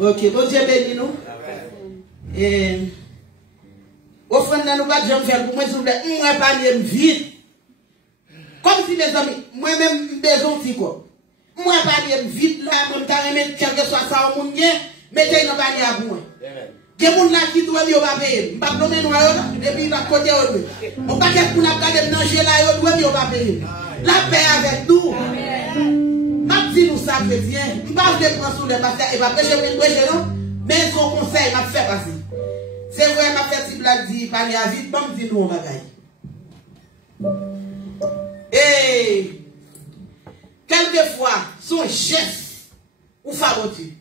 Ok, bon Dieu béni nous. Et offrande nous pas de gens faire pour moi, s'il vous plaît, on va parler vite. Comme si les amis, moi-même, besoin de quoi. Moi, parler vite là, mon carrément, quel que soit ça, au monde, mettez dans panier à vous. Que mon là qui doit bien pas payer. Pas promener nous là, depuis la côté autre. On pas que pour la garder manger là, doit bien pas payer. La paix avec nous. M'a dit nous ça chrétien, pas de prendre sous le pasteur et pas prêcher non, mais son conseil m'a fait passer. C'est vrai m'a fait si blague dit panier à vite, bon dit nous on bagaille. Et quelquefois, son geste ou favori.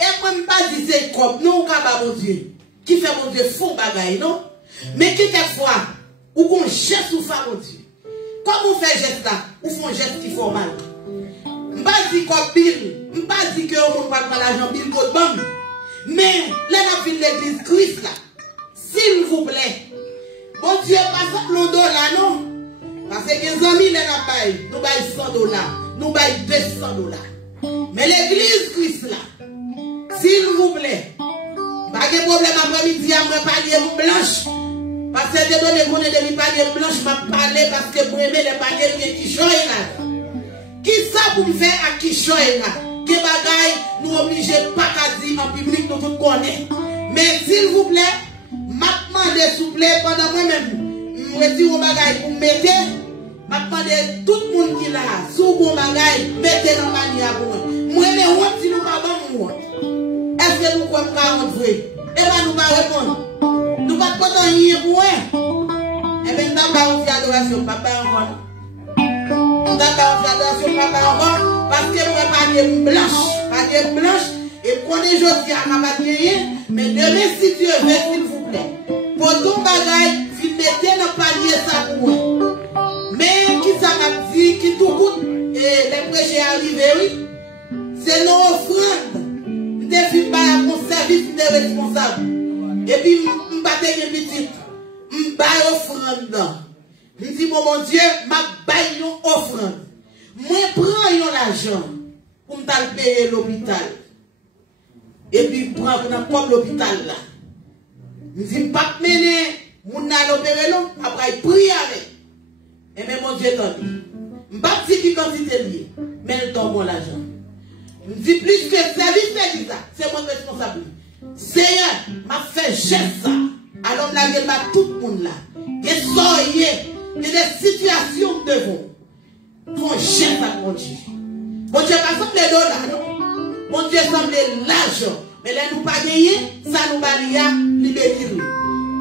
Et moi, je ne pas dire c'est comme nous, ou mon Dieu, qui fait mon Dieu faux bagaille, non? Mais quelquefois, ou qu'on geste ou favori. Comme on fait geste là, ou font geste qui fait mal. Je ne pas dire comme Bill, je ne pas dire que on ne parle pas l'argent Bill code bam. Mais, là, on a l'église Christ là. S'il vous plaît. Bon Dieu, pas ça $, non? Parce que les amis, les nappes, nous baillons $100, nous baillons $200. Mais l'église Christ là, s'il vous plaît, pas de problème après-midi, à me parler blanche. Parce que je donne les de parler blanche, je parler parce que pour aimer les parler qui choye là. Qui ça pour me faire à qui choye là? Que bagaille, nous obligés pas qu'à dire en public, nous tout connaissons. Mais s'il vous plaît, maintenant de souple pendant moi-même, je dis au bagaille pour me mettre. Maintenant, tout le monde qui est là, sous bon bagaille, mettez dans la manière pour moi. Moi, mais honte si nous pas bon honte. Est-ce que nous croyons qu'à honte vrai? Et bien, nous pas répondre. Nous pas content rien pour moi. Et bien, nous n'avons pas adoration, papa encore. Nous n'avons pas adoration, papa encore. Parce que nous n'avons pas de blanche, et qu'on est aujourd'hui à ma bataille, mais demain, si Dieu veut, s'il vous plaît, pour ton bagaille, mettez dans le panier ça pour moi. Mais qui ça m'a dit, qui tout coûte, et les prêchés arrivés, oui, c'est nos offrandes. Je ne pas mon service de responsable. Et puis, je ne bats une petite, je bats offrande. Je dis, mon Dieu, je bats une offrande. Moi, je prends l'argent pour me payer l'hôpital. Et puis, je prends comme l'hôpital là. Je dis, pas mener, je vais l'opérer là, après, je prie avec. Et même mon Dieu t'en dit. Je ne sais pas si qui quantité liée, mais elle donne mon l'argent. Je dis plus que service fait ça, c'est mon responsable. Seigneur, m'a fait geste ça. Alors là, il y a tout le monde là. Il y a des situations devant. Font geste à mon Dieu. Mon Dieu pas semble $, non. Mon Dieu semble l'argent. Mais là, nous pas gagner, ça nous va libérer.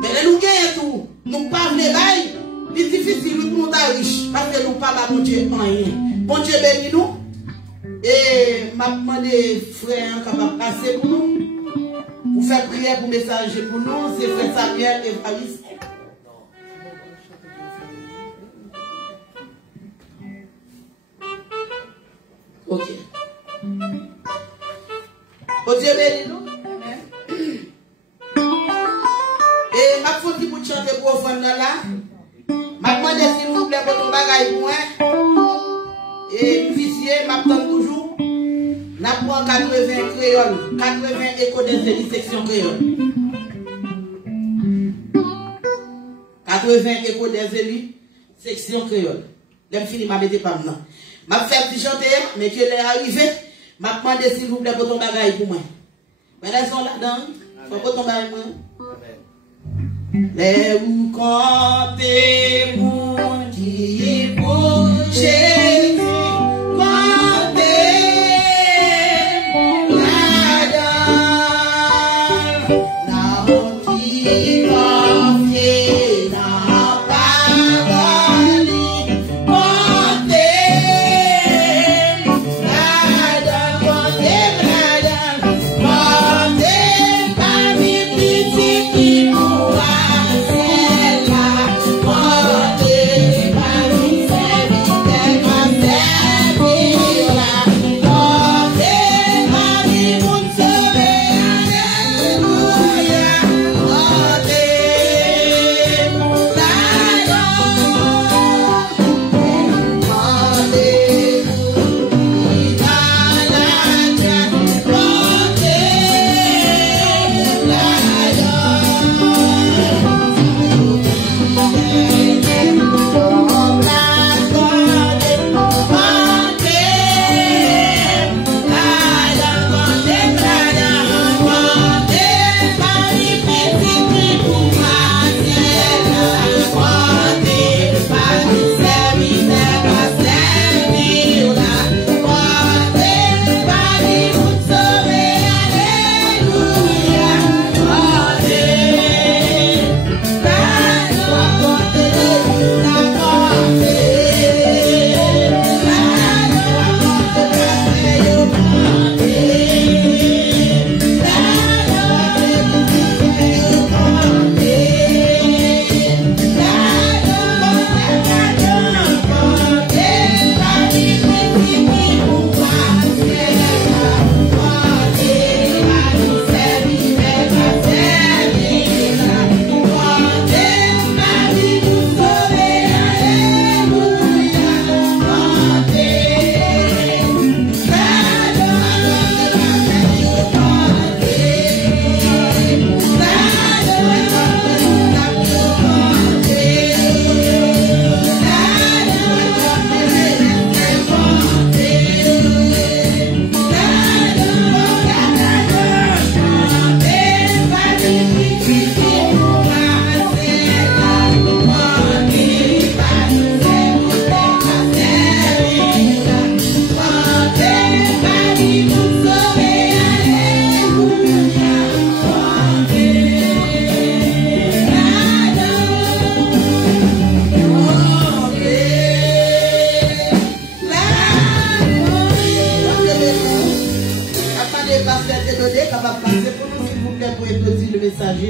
Mais là, nous gagnons tout. Nous pas les bails. C'est difficile pour nous riche parce que nous pas mon Dieu rien. Bon Dieu béni nous. Et m'a demandé frère capable passer pour nous. Pour faire prière pour messager pour nous, c'est frère Samuel et Faris. Ok. Bon Dieu béni nous. Et ma faute pour chanter pour offrande là. Ma demande s'il vous plaît pour ton bagage pour moi. Et officier, m'attend toujours. N'a pas 80 créoles, 80 éco des section créole. 80 éco des élus, section créole. L'aime fini, m'a mettez pas maintenant. M'a fait petit chanter, mais que l'est arrivé, m'a demandé s'il vous plaît pour ton bagage pour moi. Mais elles sont là-dedans, faut pour ton bagage pour moi. Les vous comptez mon qui est pour Jésus, comptez mon radar, la qui confie la parole, comptez radar, comptez parmi petits qui pourra.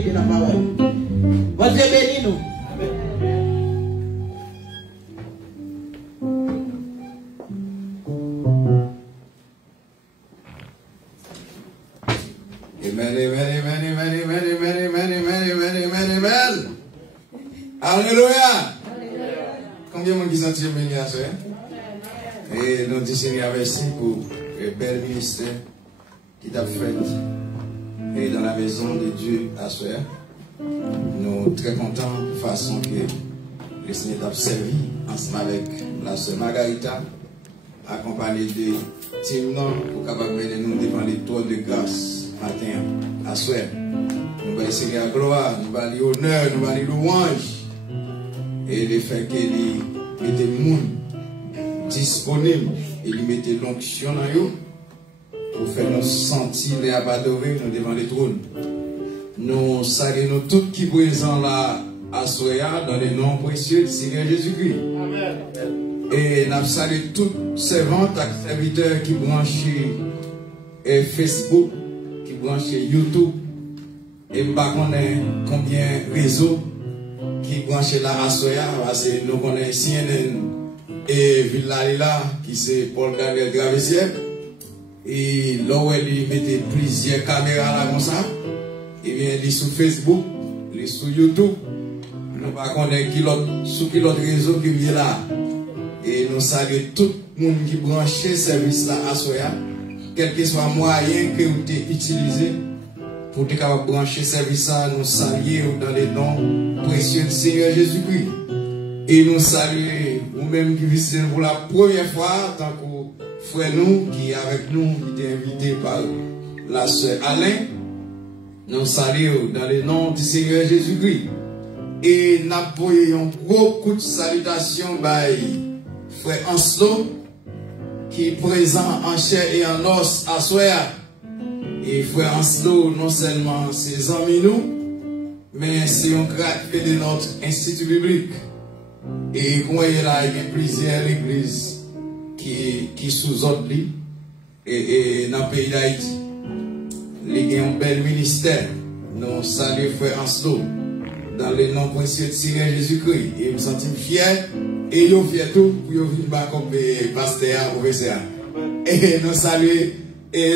vérité dans la parole. Bon Dieu bénit nous. Amen, amen, amen, amen, amen, amen, amen, amen, amen, amen, amen. Alléluia. Combien de monde qui sont bénis à soi? Et nous disons Seigneur merci pour le bel ministère qui t'a fait et dans la maison de Dieu à soi. Nous sommes très contents de la façon que le Seigneur t'a servi ensemble avec la sœur Margarita, accompagnée de Timnon pour capable mener nous devant les trônes de grâce. Matin, à soi, nous allons essayer la gloire, nous allons dire honneur, nous allons dire louange. Et le fait qu'il mette le monde disponible, et il mette l'onction dans nous pour faire nous sentir les adorer nous devant les trônes. Nous saluons tous qui sont présents là à Soya dans les noms précieux du Seigneur Jésus-Christ. Et nous saluons tous ces ventes et serviteurs qui branchent Facebook, branché YouTube et je connais combien de réseaux qui branchent la Rasoya parce que nous connaissons CNN et Villalila qui c'est Paul Daniel Gravesier et là où il mettait plusieurs caméras là comme ça et bien il est sur Facebook, il est sur YouTube, nous ne connaissons pas sur quel autre réseau qui est là et nous saluons tout le monde qui branche ce service là à Soya. Quel que soit le moyen que vous avez utilisé pour être capable de brancher ce service, nous saluons dans les noms précieux du Seigneur Jésus-Christ. Et nous saluons vous-même qui visitez pour la première fois, tant que frère nous qui est avec nous, qui est invité par la sœur Alain. Nous saluons dans les noms du Seigneur Jésus-Christ. Et nous avons un gros coup de salutation par frère Anslo, qui est présent en chair et en os à Soya. Et frère Anslo, non seulement ses amis nous, mais c'est un grade de notre institut biblique. Et comme il y a plusieurs églises qui sous-ordent lui, et dans le pays d'Haïti. Il y a un bel ministère. Nous saluons frère Anslo dans le nom précieux de Seigneur Jésus-Christ. Et nous sommes fiers. Et nous sommes fiers tout pour nous venir comme pasteur, professeur. Et nous saluons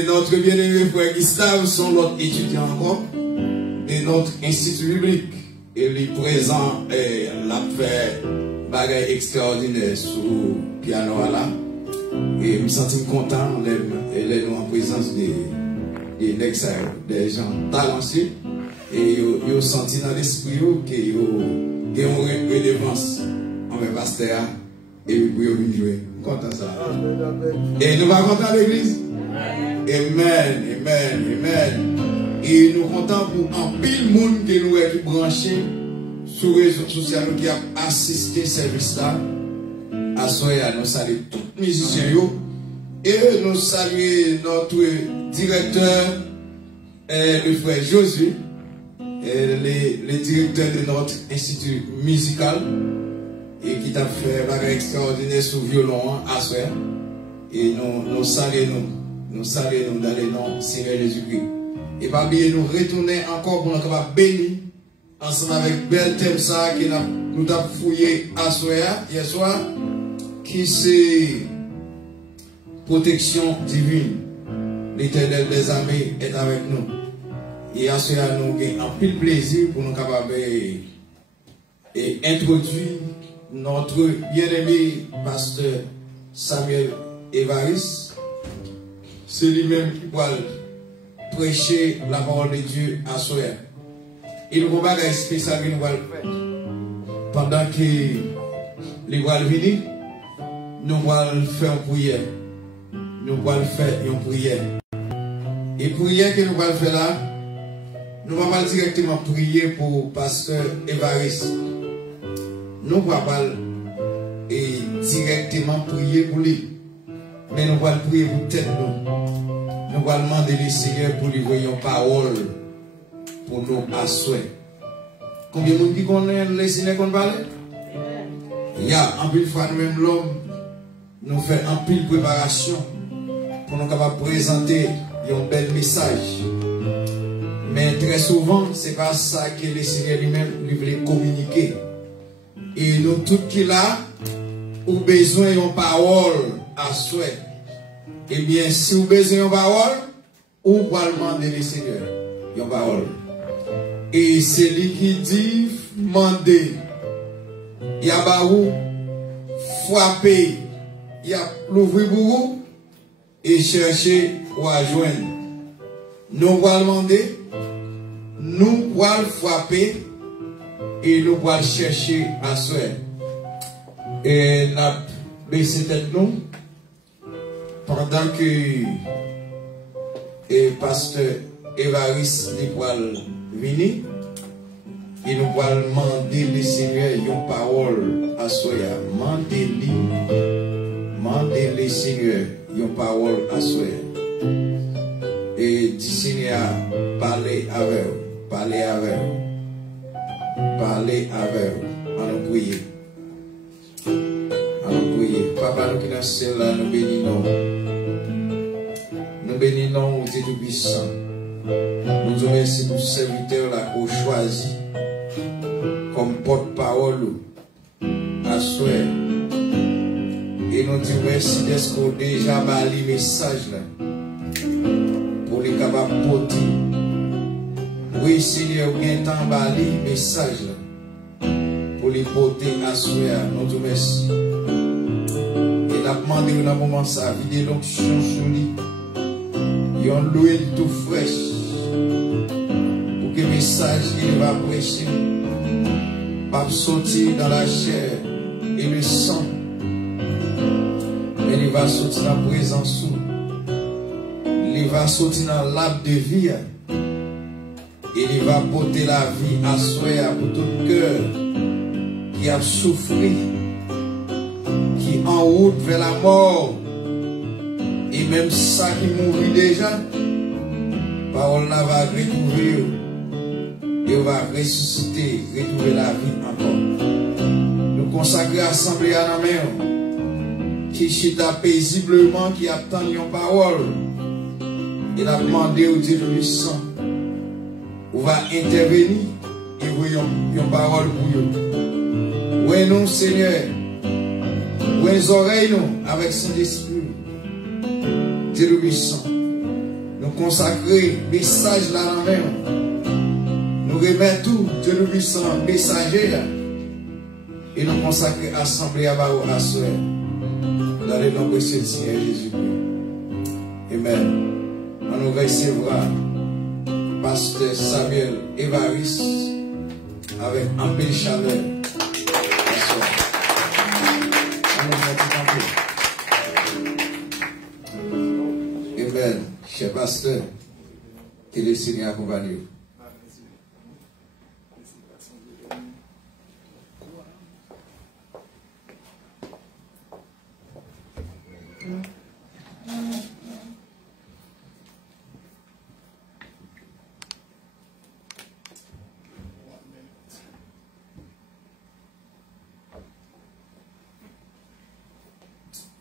notre bien-aimé frère Gustave, son autre étudiant encore, de notre institut biblique. Et il est présent et l'a fait bagaille extraordinaire sur le piano là. Et nous sommes contents, elle est en présence des gens talentueux. Et ils ont senti dans l'esprit qu'ils ont une redevance envers le pasteur et puis ils ont jouer. Content ça. Et nous allons content l'église. Amen, amen, amen. Et nous comptons pour un pile monde que nous avons branché sur les réseaux sociaux qui a assisté à ce service là. À Soya, nous saluons tous les musiciens et nous saluons notre directeur, le frère Josué, le directeur de notre institut musical et qui a fait un extraordinaire sur le violon à Soya. Et nous saluons dans les noms Seigneur Jésus-Christ. Et pas bien nous retourner encore pour nous capables bénir ensemble avec bel thème ça que nous avons fouillé à Soya hier soir, qui c'est protection divine. L'Éternel des armées est avec nous. Et à Soya nous avons un pile plaisir pour nous capables introduire notre bien-aimé pasteur Samuel Évariste. C'est lui-même qui va prêcher la parole de Dieu à Soya. Il nous va faire spécial que nous va le faire. Pendant qu'il va venir, nous allons faire une prière. Nous allons faire une prière. Et prière que nous allons faire là, nous allons pas directement prier pour pasteur Évariste. Nous allons pas directement prier pour lui. Mais nous allons prier pour tête nous. Nous allons demander le Seigneur pour lui voir une parole pour nous asseoir. Combien de monde qui connaît le Seigneur qu'on parle? Il y a un peu de fois nous-mêmes l'homme, nous faisons un peu de préparation pour nous capables présenter un bel message. Mais très souvent, c'est pas ça que le Seigneur lui-même lui voulait communiquer. Et nous tous qui là, ou besoin d'une parole à souhait. Eh bien, si vous avez besoin d'une parole, ou vous demander le Seigneur une parole. Et c'est lui qui dit, demandez. Il y a barou, frapper, il y a l'ouvrir pour vous et chercher ou à joindre. Nous allons demander, nous allons frapper et nous allons chercher à souhait. Et nous allons baisser tête nous pendant que le pasteur Évariste va venir. Et nous allons demander le Seigneur une parole à soi. Mandez le Seigneur une parole à soi. Et dit Seigneur, parlez avec vous. Parlez avec vous. Parlez avec vous. Allons prier. Allons prier. Papa, nous qui dans ce là, nous bénissons. Nous bénissons au Dieu Tout-Puissant. Nous vous remercions pour ce serviteur là qu'on choisit comme porte-parole à souhait. Et nous disons merci d'être qu'on déjà bali message là pour les capables de porter. Oui, Seigneur, bien temps bali message là pour les porter à souhait. Nous disons merci. Et la demande dans un moment ça, vider l'onction sur lui. Il y a l'huile tout fraîche pour que le message qu'il va prêcher pas sortir dans la chair et le sang, mais il va sortir dans la présence, il va sortir dans l'arbre de vie et il va porter la vie à soi pour tout cœur qui a souffert, qui est en route vers la mort. Et même ça qui mourit déjà, parole là va retrouver et on va ressusciter, retrouver la vie encore. Nous consacrer l'assemblée à la main, qui chita paisiblement, qui attend une parole. Et la demander au Dieu Tout-Puissant, on va intervenir et vous une parole pour vous. Oui, nous, Seigneur, oui, les oreilles, nous, avec son esprit. Dieu Tout-Puissant, nous consacrer message là dans la main. Nous remettons tout, Dieu Tout-Puissant, messager là. Et nous consacrer assemblée à Barreau à soi. Dans le nom de Seigneur Jésus-Christ. Amen. On nous recevra Pasteur Samuel Évariste avec un peu de chaleur. Amen. Cher pasteur, que le Seigneur accompagne vous.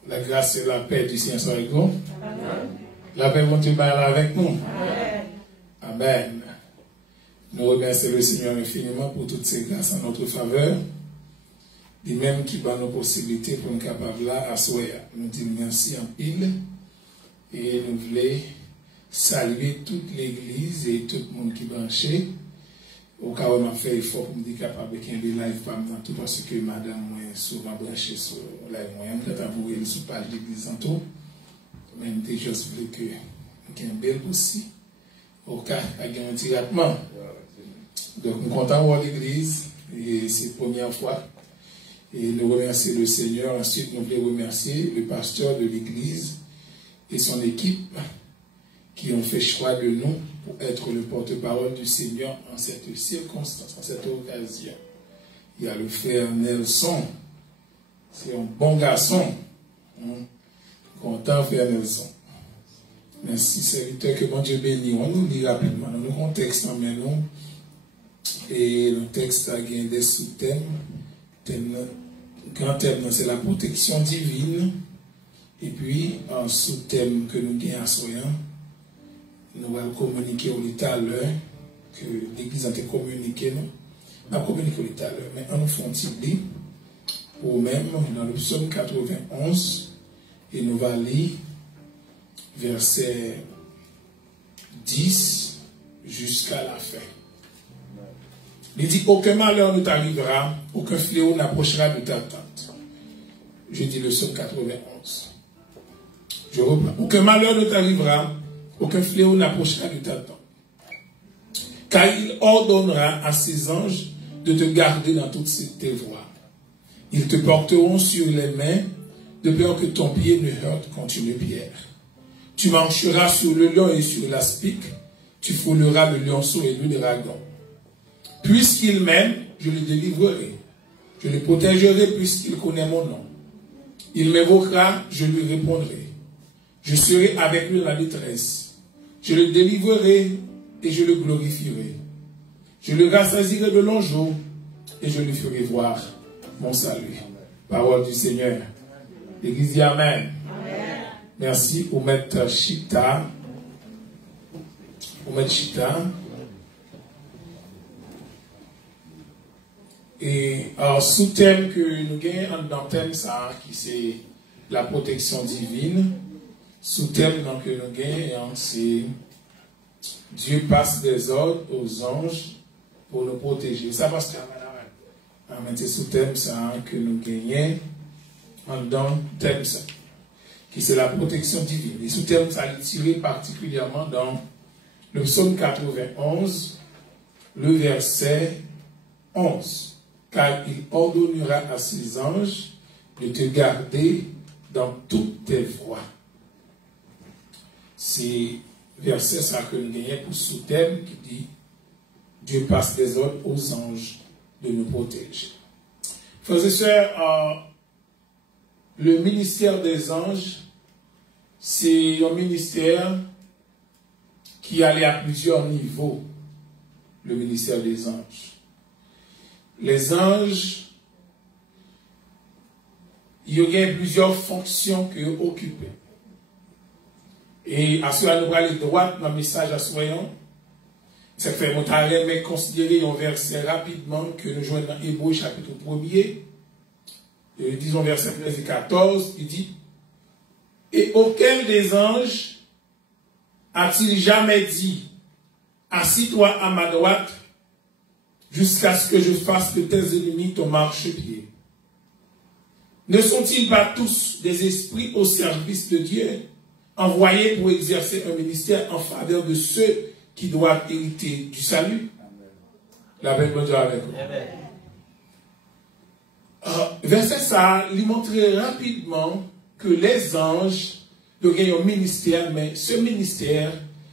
La grâce et la paix du Seigneur soit avec vous. La paix de Dieu avec nous. Amen. Nous remercions le Seigneur infiniment pour toutes ces grâces en notre faveur. De même qui bat nos possibilités pour nous capables là à souhaiter. Nous disons merci en pile. Et nous voulons saluer toute l'église et tout le monde qui est branché. Au cas où on a fait effort pour me dire capable de live par tout parce que madame moi souvent branché sur live moyen quand on voit sur page d'église en tout. Même des choses voulais que qu'il y ait un bel aussi. Au cas avec un petit ratement. Donc nous comptons voir l'église et c'est la première fois. Et nous remercions le Seigneur. Ensuite, nous voulons remercier le pasteur de l'église et son équipe qui ont fait choix de nous pour être le porte-parole du Seigneur en cette circonstance, en cette occasion. Il y a le frère Nelson. C'est un bon garçon. Content, frère Nelson. Merci, serviteur, que mon Dieu bénisse. On nous lit rapidement. Nous avons un texte en main. Et le texte a gagné des sous-thèmes. Grand thème, c'est la protection divine. Et puis, un sous-thème que nous gagnons à Soyan, nous allons communiquer au tout à l'heure, que l'Église a été communiquée, nous. On a communiqué tout à l'heure, mais on nous fait un petit livre, ou même dans le psaume 91, et nous va lire verset 10 jusqu'à la fin. Il dit, aucun malheur ne t'arrivera, aucun fléau n'approchera de ta tente. Je dis le psaume 91. Je reprends. Aucun malheur ne t'arrivera, aucun fléau n'approchera de ta tente. Car il ordonnera à ses anges de te garder dans toutes tes voies. Ils te porteront sur les mains, de peur que ton pied ne heurte contre une pierre. Tu marcheras sur le lion et sur l'aspic, tu fouleras le lionceau et le dragon. Puisqu'il m'aime, je le délivrerai. Je le protégerai puisqu'il connaît mon nom. Il m'évoquera, je lui répondrai. Je serai avec lui dans la détresse. Je le délivrerai et je le glorifierai. Je le rassasierai de longs jours et je lui ferai voir mon salut. Parole du Seigneur. L'Église dit Amen. Amen. Merci au maître Chita. Au maître Chita. Et alors, sous-thème que nous gagnons dans le thème, ça, qui c'est la protection divine. Sous-thème que nous gagnons, c'est Dieu passe des ordres aux anges pour nous protéger. Ça passe que c'est sous-thème, ça, que nous gagnons dans le thème, ça, qui c'est la protection divine. Et sous-thème, ça est tiré particulièrement dans le psaume 91, le verset 11. Car il ordonnera à ses anges de te garder dans toutes tes voies. C'est verset ça que nous gagnons pour sous-thème qui dit Dieu passe des ordres aux anges de nous protéger. Frères et sœurs, le ministère des anges, c'est un ministère qui allait à plusieurs niveaux, le ministère des anges. Les anges, il y a plusieurs fonctions qu'ils occupaient. Et à cela, nous allons aller droit dans le message à soyons. Ça fait monter, mais considérer un verset rapidement que nous joignons dans Hébreux chapitre 1er. Disons verset 13 et 14, il dit « Et aucun des anges a-t-il jamais dit « Assis-toi à ma droite » jusqu'à ce que je fasse de tes ennemis ton marchepied. Ne sont-ils pas tous des esprits au service de Dieu, envoyés pour exercer un ministère en faveur de ceux qui doivent hériter du salut? La paix de Dieu avec vous. Verset ça, lui montrait rapidement que les anges ont un ministère, mais ce ministère,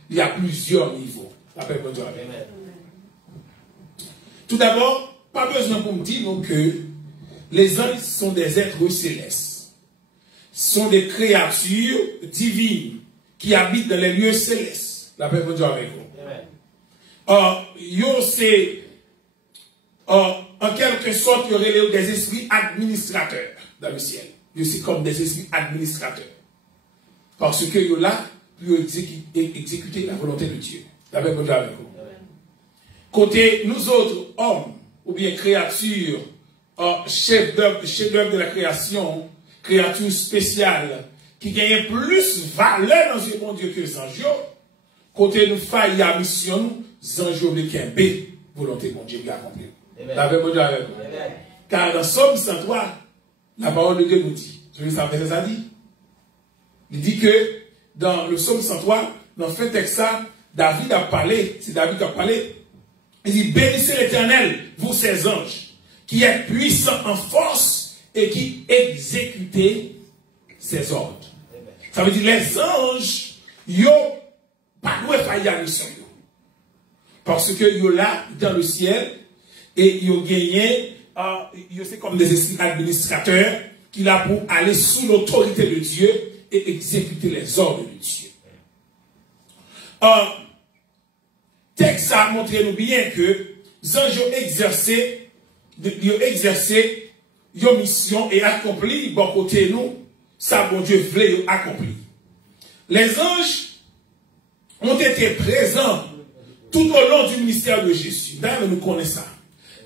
il y a plusieurs niveaux. La paix de Dieu avec vous. Tout d'abord, pas besoin pour me dire que les anges sont des êtres célestes. Ce sont des créatures divines qui habitent dans les lieux célestes. La paix de Dieu avec vous. C'est en quelque sorte, il y aurait des esprits administrateurs dans le ciel. C'est comme des esprits administrateurs. Parce que ils là pour exécuter la volonté de Dieu. La paix de Dieu avec vous. Côté nous autres, hommes, ou bien créatures, chefs d'œuvre de la création, créatures spéciales, qui gagnent plus valeur dans un bon Dieu que les anges, côté nous faillir à mission, les anges ont B, volonté bon Dieu qui a accompli. La paix de Dieu avec vous. Car dans Somme 103, la parole de Dieu nous dit, je vais savoir ce que ça dit. Il dit que dans le Somme 103, dans le fait texte ça, David a parlé, c'est David qui a parlé. Il dit, bénissez l'Éternel, vous ses anges, qui êtes puissants en force et qui exécutez ses ordres. Ça veut dire, les anges, ils n'ont pas de faillir à mission. Parce que ils sont là, dans le ciel, et ils ont gagné, c'est comme des esprits administrateurs, qui sont là pour aller sous l'autorité de Dieu et exécuter les ordres de Dieu. Texte a montré nous bien que les anges ont exercé une mission et accompli, bon côté nous, ça bon Dieu voulait accomplir. Les anges ont été présents tout au long du ministère de Jésus. D'ailleurs, nous connaissons ça.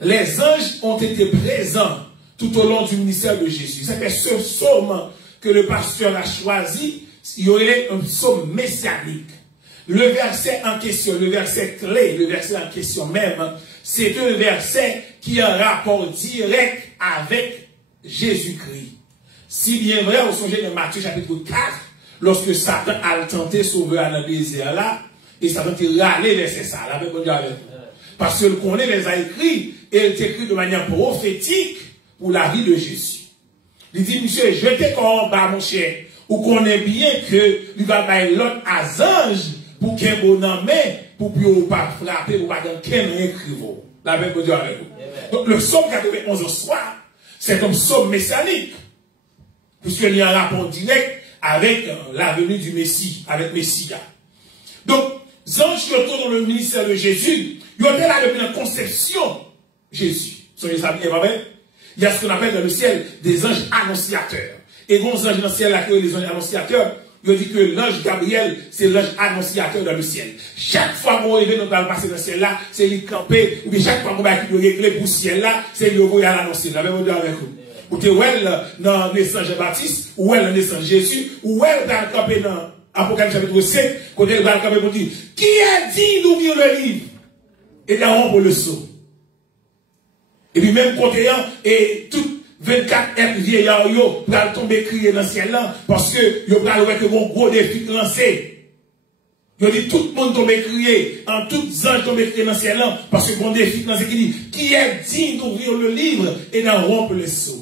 Les anges ont été présents tout au long du ministère de Jésus. C'est ce psaume que le pasteur a choisi, il y aurait un psaume messianique. Le verset en question, le verset clé, le verset en question même, c'est un verset qui a un rapport direct avec Jésus-Christ. Si bien vrai, au sujet de Matthieu chapitre 4, lorsque Satan a tenté sauver dans le désert là, et Satan a râlé vers ça, là, parce que qu'on les a écrits, et il est écrit de manière prophétique pour la vie de Jésus. Il dit, monsieur, jetez en bas, mon cher, ou connaît bien que il va bailler l'autre à ange pour qu'il bon en main, pour ne pas frapper, pour ne pas qu'un écrivant. La même chose avec vous. Donc le psaume 91 au soir, c'est un psaume messianique, puisqu'il y a un rapport direct avec la venue du Messie, avec Messia. Donc, les anges qui sont dans le ministère de Jésus, ils ont été là depuis la conception Jésus. Soyez ça bien, il y a ce qu'on appelle dans le ciel des anges annonciateurs. Et les anges dans le ciel, là, les anges annonciateurs, il dit que l'ange Gabriel, c'est l'ange annonciateur dans le ciel. Chaque fois qu'on arrive dans le passé dans le ciel là, c'est lui camper, ou bien chaque fois qu'on va régler pour le ciel là, c'est lui envoyer à l'annoncer. La même chose avec vous. Ou que elle dans naissance Jean-Baptiste, ou elle dans naissance Jésus, ou elle va camper dans Apocalypse chapitre 5, quand elle va camper pour dire, qui a dit d'ouvrir le livre? Et là, on peut le saut. Et puis même côté et tout 24 êtres vieillards, ils vont tomber crier dans le ciel là, parce que ils vont voir que mon gros défi lancé. Ils dit tout le monde tombe crier, en tout anges tombe crier dans le ciel là, parce que mon défi lancé qui dit, qui est digne d'ouvrir le livre et d'en rompre le sceau.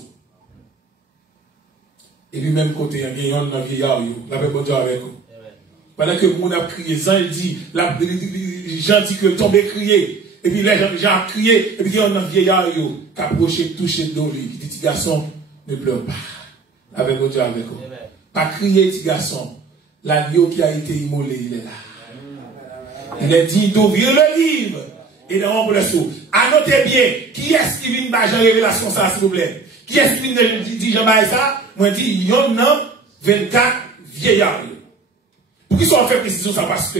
Et puis même côté, il y a un vieillard, la même chose avec vous. Pendant que mon a crié, il dit, Jean dit que tombe crier. Et puis les gens ont crié, et puis il y a un vieillard qui a approché, touché dans lui. Il dit, petit garçon, ne pleure pas. Avec votre avec vous. Pas crier, petit garçon. L'agneau qui a été immolé, il est là. Il est dit d'ouvrir le livre et de rompre le sceau. Annotez bien, qui est-ce qui vient de la révélation ça, s'il vous plaît? Qui est-ce qui vient de dire Jean-Baptiste ça? Moi, je dis, il y en a 24 vieillards. Pour qui sont fait précision ça parce que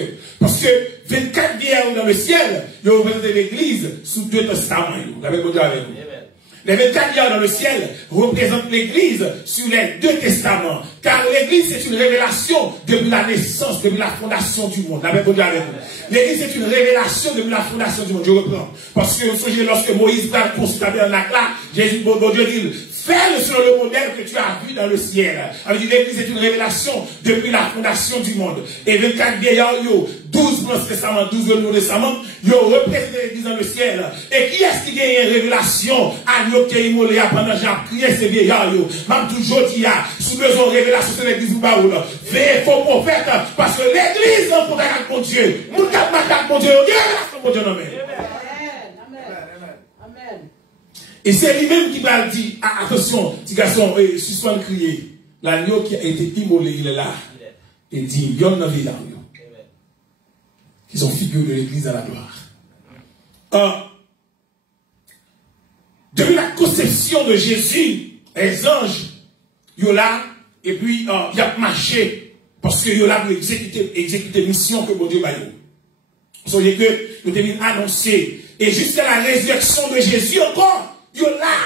24 vieillards dans le ciel, ils représentent l'église sous 2 testaments. Vous avez compris avec vous. Les 24 vieillards dans le ciel représentent l'église sur les 2 testaments. Car l'église c'est une révélation depuis la naissance, depuis la fondation du monde. Vous avez compris avec vous. L'église c'est une révélation depuis la fondation du monde. Je reprends. Parce que lorsque Moïse va consulter un acte là, Jésus, bon Dieu dit, fais-le selon le modèle que tu as vu dans le ciel. Alors, l'église est une révélation depuis la fondation du monde. Et 24 vieillards, 12 Nouveaux Testaments, 12 Nouveaux Testaments, ils représentent l'église dans le ciel. Et qui est-ce qui gagne une révélation à nous qui est immolé pendant que j'ai prié ces vieillards? Même toujours dit, sous besoin de révélation, c'est l'église ou pas. Veillez, faux prophète, parce que l'église est en contact avec mon Dieu. Mon cap avec mon Dieu, il y a révélation mon Dieu. Amen. Et c'est lui-même qui va dire, attention, petit garçon, suspend de crier. L'agneau qui a été immolé, il est là. Et dit, yon n'a vu l'agneau. Qui sont figures de l'église à la gloire. Depuis la conception de Jésus, les anges, ils sont là, et puis, ils ont marché, parce qu'ils sont là pour exécuter mission que mon Dieu va y avoir. Vous savez que, nous devons annoncer, et jusqu'à la résurrection de Jésus encore, yo là,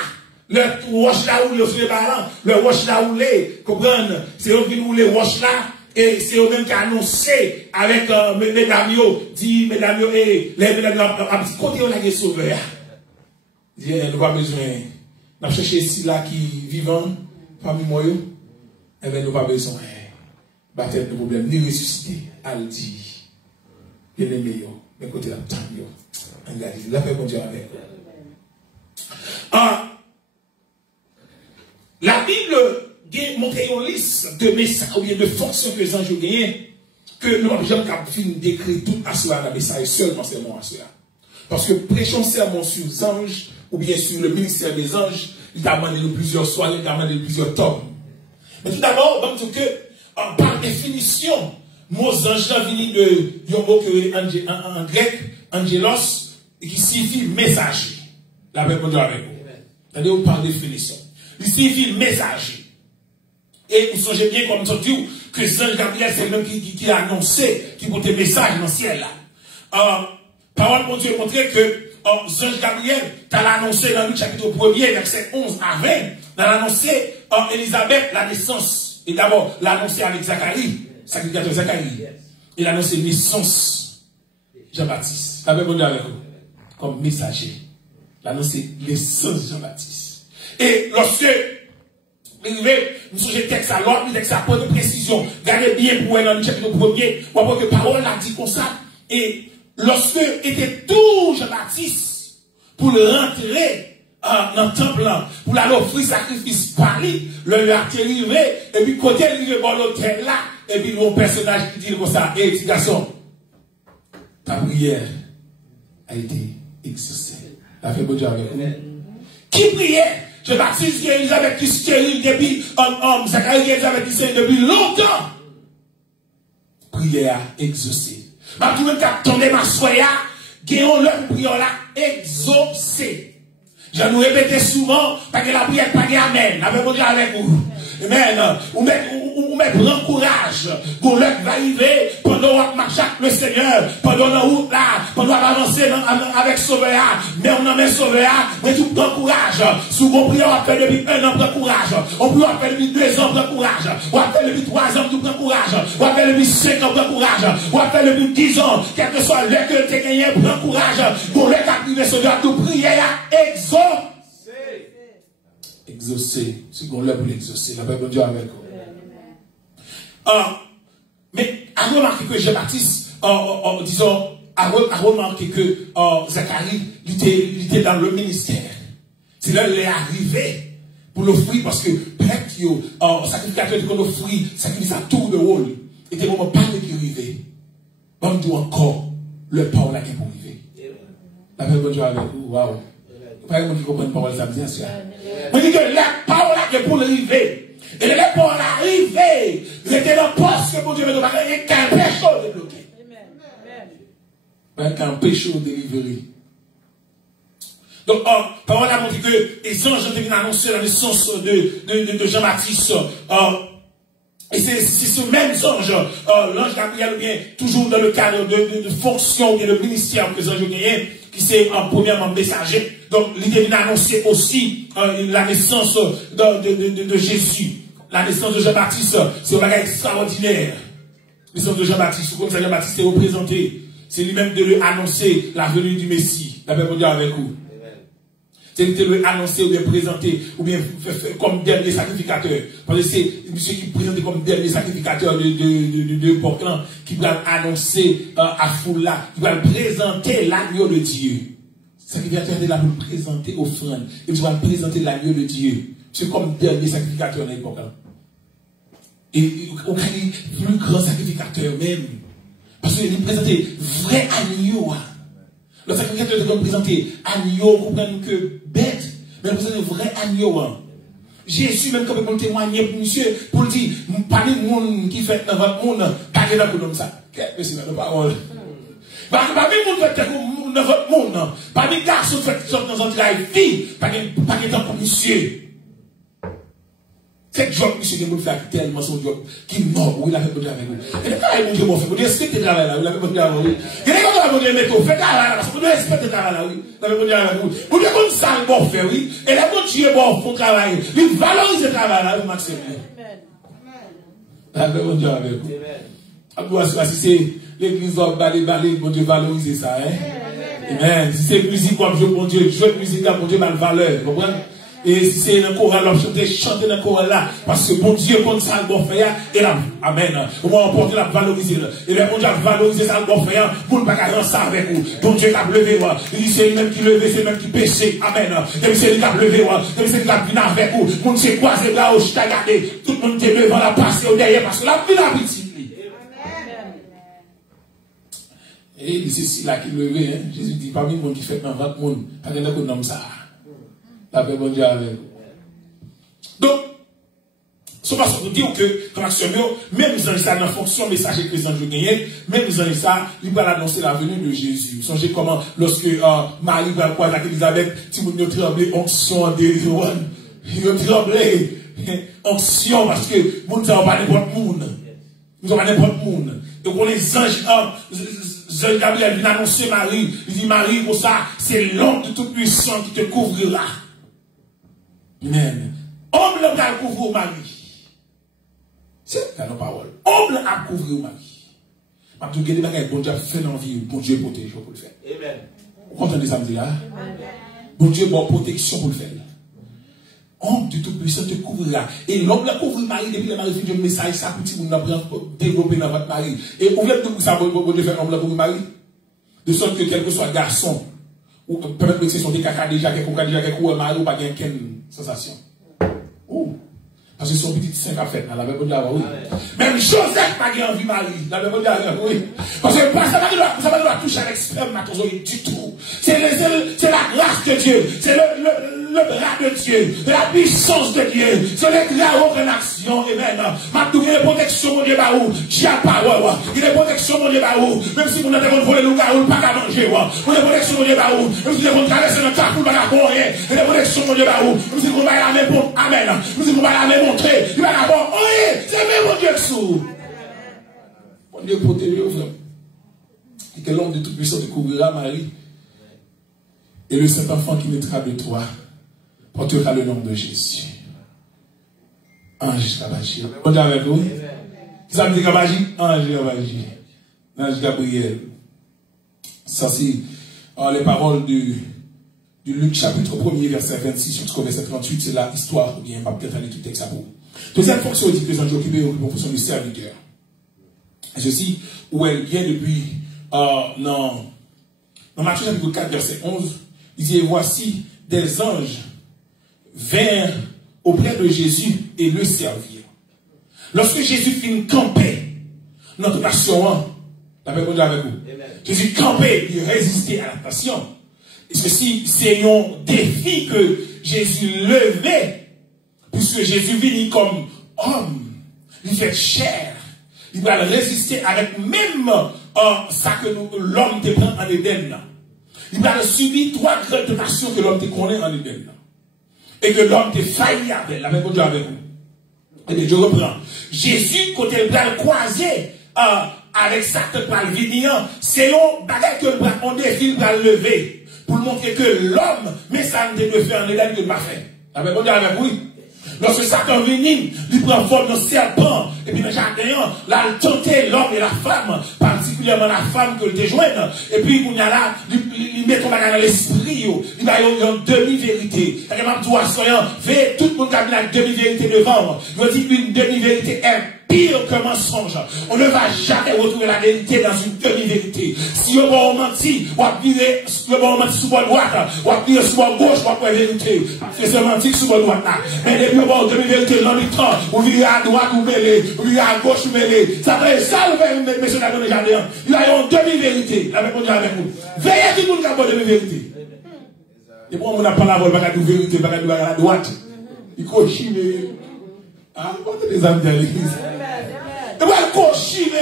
le wash là où le parlant, le wash là où les, comprendre, c'est eux qui nous les wash là, et c'est eux même qui annoncé avec mesdames yo, dit mesdames yo, et les mesdames yo, à petit côté on a des sauveurs. Dit, nous pas besoin, nous chercher ici là qui vivant, parmi moi yo, eh bien nous pas besoin, baptême de problème, ni ressusciter, al dit, bien aimé yo, mais côté la temps yo, regardez, la paix mon Dieu avec. La Bible montre une liste de messages ou bien de fonctions que les anges gagnent que nous n'avons jamais pu décrire tout à cela dans le message seulement sermon à cela. Parce que prêchons sermon sur les anges ou bien sur le ministère des anges, il t'a demandé de plusieurs soirs, il t'a demandé de plusieurs tomes. Mais tout d'abord, on va dire que par définition, nos anges viennent de un mot en grec, angelos, qui signifie messager. La même chose avec vous. C'est-à-dire, par définition. Il signifie messager. Et vous songez bien, comme on dit, que Saint Gabriel, c'est le même qui a annoncé, qui porte message dans le ciel là. parole de Dieu montrait que l'ange Gabriel, t'as annoncé dans le chapitre 1er, verset 11 à 20, t'as annoncé Élisabeth la naissance. Et d'abord, l'annoncer avec Zacharie, sacrificateur Zacharie. Il a annoncé naissance Jean-Baptiste. Avec bon Dieu avec vous, comme messager. Il a annoncé naissance Jean-Baptiste. Et lorsque nous sommes texte à l'ordre, le texte à point de précision. Regardez bien pour dans le chapitre 1er, on voit que parole a dit comme ça. Et lorsque était tout Jean-Baptiste pour le rentrer dans le temple, pour aller offrir sacrifice par lui, le arrivé, et puis côté arrivé dans l'hôtel là, et puis mon personnage qui dit comme ça, et petit garçon, ta prière a été exaucée. La fait bon Dieu avec vous. Qui priait? Jean-Baptiste et Elisabeth qui stérile depuis, Zacharie et Elisabeth qui stérile depuis longtemps. Prière exaucée. Ma tout le monde qui a tombé ma soya, gagnons leur prière là, exaucée. Je nous répète souvent, parce que la prière pas amen. La même avec vous. Amen. Ou mettre grand courage. Pour l'heure va arriver, pendant qu'on marche avec le Seigneur, pendant la route là, pendant qu'on avancer avec Sauveur, mais on a mis Sauveur, mais tout grand courage. Sous mon prière, on appelle depuis 1 an, prend courage. On peut appeler depuis 2 ans, prend courage. On appelle depuis 3 ans, tout prend courage. On appelle depuis 5 ans, prend courage. On appelle depuis 10 ans, quel que soit l'heure que tu as gagné, prend courage. Pour l'heure qu'à Sauveur, tout prière, exaucé. C'est qu'on l'a pour l'exaucer. La paix de Dieu avec vous. Mais à remarquer que Jean-Baptiste, disons, à remarquer que Zacharie, il était dans le ministère. C'est là qu'il est arrivé pour l'offrir parce que peut-être sacrificateur qu'on offrit, sacrifice à tout le rôle. Et des moments pas de qui arrivé. On dit encore, le pain là qui est pour arriver. La paix de Dieu avec vous. Waouh. Pas de comprendre parole ça bien sûr. On dit que la parole là est pour l'arrivée. Et la parole arrivée, c'était le poste que mon Dieu me donne et qu'un péché débloqué. Amen. Qu'un péché délivré. Donc, parole a montré que les anges ont été annoncés dans le sens de Jean-Baptiste. Et c'est ce même ange, l'ange Gabriel, ou bien toujours dans le cadre de fonction ou bien de ministère que les anges ont gagné, qui c'est en premièrement messager. Donc, l'idée vient annoncer aussi la naissance de Jésus. La naissance de Jean-Baptiste, c'est un bagage extraordinaire. La naissance de Jean-Baptiste, comme ça Jean-Baptiste est représenté. C'est lui-même de lui annoncer la venue du Messie. La paix de Dieu avec vous. C'est de lui annoncer ou bien présenter, ou bien comme dernier sacrificateur. Parce que c'est monsieur qui présente comme dernier sacrificateur de Portland, qui va annoncer à Foula, qui va présenter l'agneau de Dieu. Sacrificateur est là pour présenter offrande. Et tu vas présenter l'agneau de Dieu. C'est comme dernier sacrificateur dans l'époque. Et on a le plus grand sacrificateur même. Parce qu'il présentait vrai agneau. Le sacrificateur doit présenter agneau, comprendre que bête, mais il présente vrai agneau. Jésus, même quand il peut témoigner pour monsieur, pour dire, pas de monde qui fait dans votre monde, pas de monde comme ça. Qu'est-ce que c'est la parole? Pas de monde fait dans votre monde, pas de garçons fait dans votre vie, pas de temps pour monsieur. C'est job, monsieur, qui m'a fait tellement son job, qui est mort, oui, il a fait beaucoup avec vous. Et le travail, mon Dieu, mon frère, vous respectez le travail là, il a fait beaucoup avec vous. Et les gens, mon Dieu, mettez au fait travail là, parce que vous respectez le travail là, oui, il a fait beaucoup avec vous. Vous devez comme ça, bon fait, oui. Et les bon Dieu, bon, font travail, ils valorisent le travail là, vous m'acceptez. Il a fait beaucoup avec vous. Si c'est l'église va baler, bon Dieu, valoriser ça, hein. Amen. Si c'est musique, comme Dieu, bon Dieu, jouer musique là, bon Dieu, mal valeur, vous comprenez? Et si c'est un choral, chanter dans le choral là, parce que bon Dieu, comme ça, le bon faire, et là, amen. Au moins, on porte la valoriser. Et là, bon Dieu a valorisé ça, le bon faire, pour ne pas faire ça avec vous. Bon Dieu a levé, il dit, c'est lui-même qui levé, c'est lui-même qui péché, amen. Et puis c'est lui qui a levé, et puis c'est lui qui a venu avec vous. Mon Dieu s'est croisé là, où je t'ai gardé. Tout le monde est devant la passe au derrière, parce que la vie la petite. Et c'est ici là qui levé, hein. Jésus dit, parmi le monde qui fait dans votre monde, pas de nom ça. La paix de Dieu avec vous. Donc, c'est parce que dire que, comme action, même dans ça, dans fonction messager que les anges gagnent, même dans ça, il va annoncer la venue de Jésus. Songez comment, lorsque Marie va croire avec Elisabeth, si vous nous tremblez, onction de Johan, vous tremblez, onction, parce que vous ne savez pas n'importe monde. Nous n'avons pas n'importe monde. Donc, on les anges, l'ange Gabriel vient annoncer Marie. Il dit, Marie, pour ça, c'est l'ombre de tout puissant qui te couvrira. Amen. Ombre a couvrir Marie. C'est la parole. Ombre a couvrir Marie. Ma tout gagner bagay bon Dieu fait l'envie, bon Dieu protège pour le faire. Amen. Vous comprenez ça me dit là? Bon Dieu bon protection pour le faire. Ombre de tout puissant te couvrira. Et l'homme la couvre Marie depuis le mari fait un message ça petit moun apprendre développer dans votre mari. Et vous voulez tout ça bon Dieu faire l'homme la couvre Marie. De sorte que quel que soit garçon ou peut-être que ce sont des caca déjà quelque mari ou pas gain quelle sensation. Parce que son petit saint a fait, la même chose, oui. Même Joseph n'a pas envie de Marie, la même chose, oui. Parce que ça va pas toucher à l'expermatozoïde du tout. C'est la grâce de Dieu, c'est le bras de Dieu, c'est la puissance de Dieu, c'est le graveau en action, amen. Maintenant, il y a une protection, mon Dieu, baou, j'ai pas, il y a une protection, mon Dieu, baou, même si vous n'avez pas volé le garou, pas qu'à manger, il y a une protection, mon Dieu, baou, même si vous n'avez pas traversé le carrefour, pas qu'à boire, il y a une protection, mon Dieu, baou, même si vous n'avez pas la main pour, amen, même si vous n'avez pas la main montrer, il va la boire, oui, c'est même mon Dieu sous. Mon Dieu protège, frère. Et que l'homme de toute puissance te couvrira, Marie. Et le Saint-Enfant qui naîtra de toi portera le nom de Jésus. Ange Gabaji. Bon Dieu avec vous. Ça me dit Gabaji? Ange Gabaji. Ange Gabriel. Ça c'est les paroles du Luc chapitre 1er verset 26 jusqu'au verset 38. C'est la histoire, ou bien pas peut-être aller tout texte à vous. Deuxième fonction dit que les anges occupés ont fonction de serviteur. Et ceci, où elle vient depuis dans Matthieu chapitre 4 verset 11, il dit, voici des anges vinrent auprès de Jésus et le servirent. Lorsque Jésus finit camper, notre nation, la même chose avec vous. Jésus campait, il résistait à la passion. Et ceci, c'est un défi que Jésus levait, puisque Jésus vit comme homme, il fait chair, il va résister avec même ça que l'homme te prend en Éden. Il va subir 3 grandes tentations que l'homme te connaît en Éden. Et que l'homme te faillit avec, la même chose avec vous. Et je reprends. Jésus, quand il va le croiser avec Satan par le vignan, c'est un bagage que on défile va le lever. Pour montrer que l'homme, mais ça ne peut faire en Éden que le pas fait. La même chose avec vous. Lorsque Satan vient, il prend forme de serpent, et puis dans le jardin, là, il tentait l'homme et la femme, particulièrement la femme que le déjoigne, et puis il y a là, il met ton bagage dans l'esprit, il va y avoir une demi-vérité. C'est-à-dire, tout le monde qui a mis la demi-vérité devant, il dit une demi-vérité est pire que mensonge. On ne va jamais retrouver la vérité dans une demi-vérité. Si on va mentir, on va virer sur la droite, on va virer sur la gauche, on va la vérité. C'est se mentir sur la droite là. Mais depuis on va une demi-vérité dans le temps, on vire à droite ou mêlé, on vire à gauche ou mêlé. Ça fait ça, monsieur la donne jardin. Il y a une demi-vérité. Avec vous. Veillez tout le monde qui a une demi-vérité. Et pour on n'a pas la voix, pas de vérité, pas de à droite. Il cochine. Ah, on des amis de l'église. Et voilà, le cochine.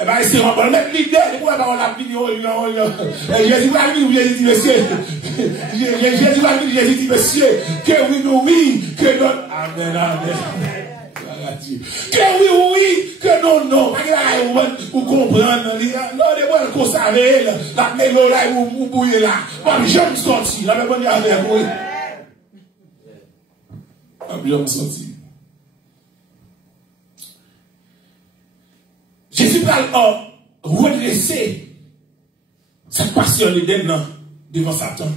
Eh bien, c'est un bon mettre l'idée. Et voilà, on a fini. Jésus va venir, Jésus dit, monsieur. Jésus va venir, Jésus dit, monsieur. Que oui, nous, oui. Que non. Amen, amen. Que oui, que non, non. Vous comprenez. Non, de moi, le conserver. La mélo là, vous bouillez là. Moi, je me sorti. La même manière avec vous. Bien sorti. Jésus va redresser cette passion d'Éden devant Satan.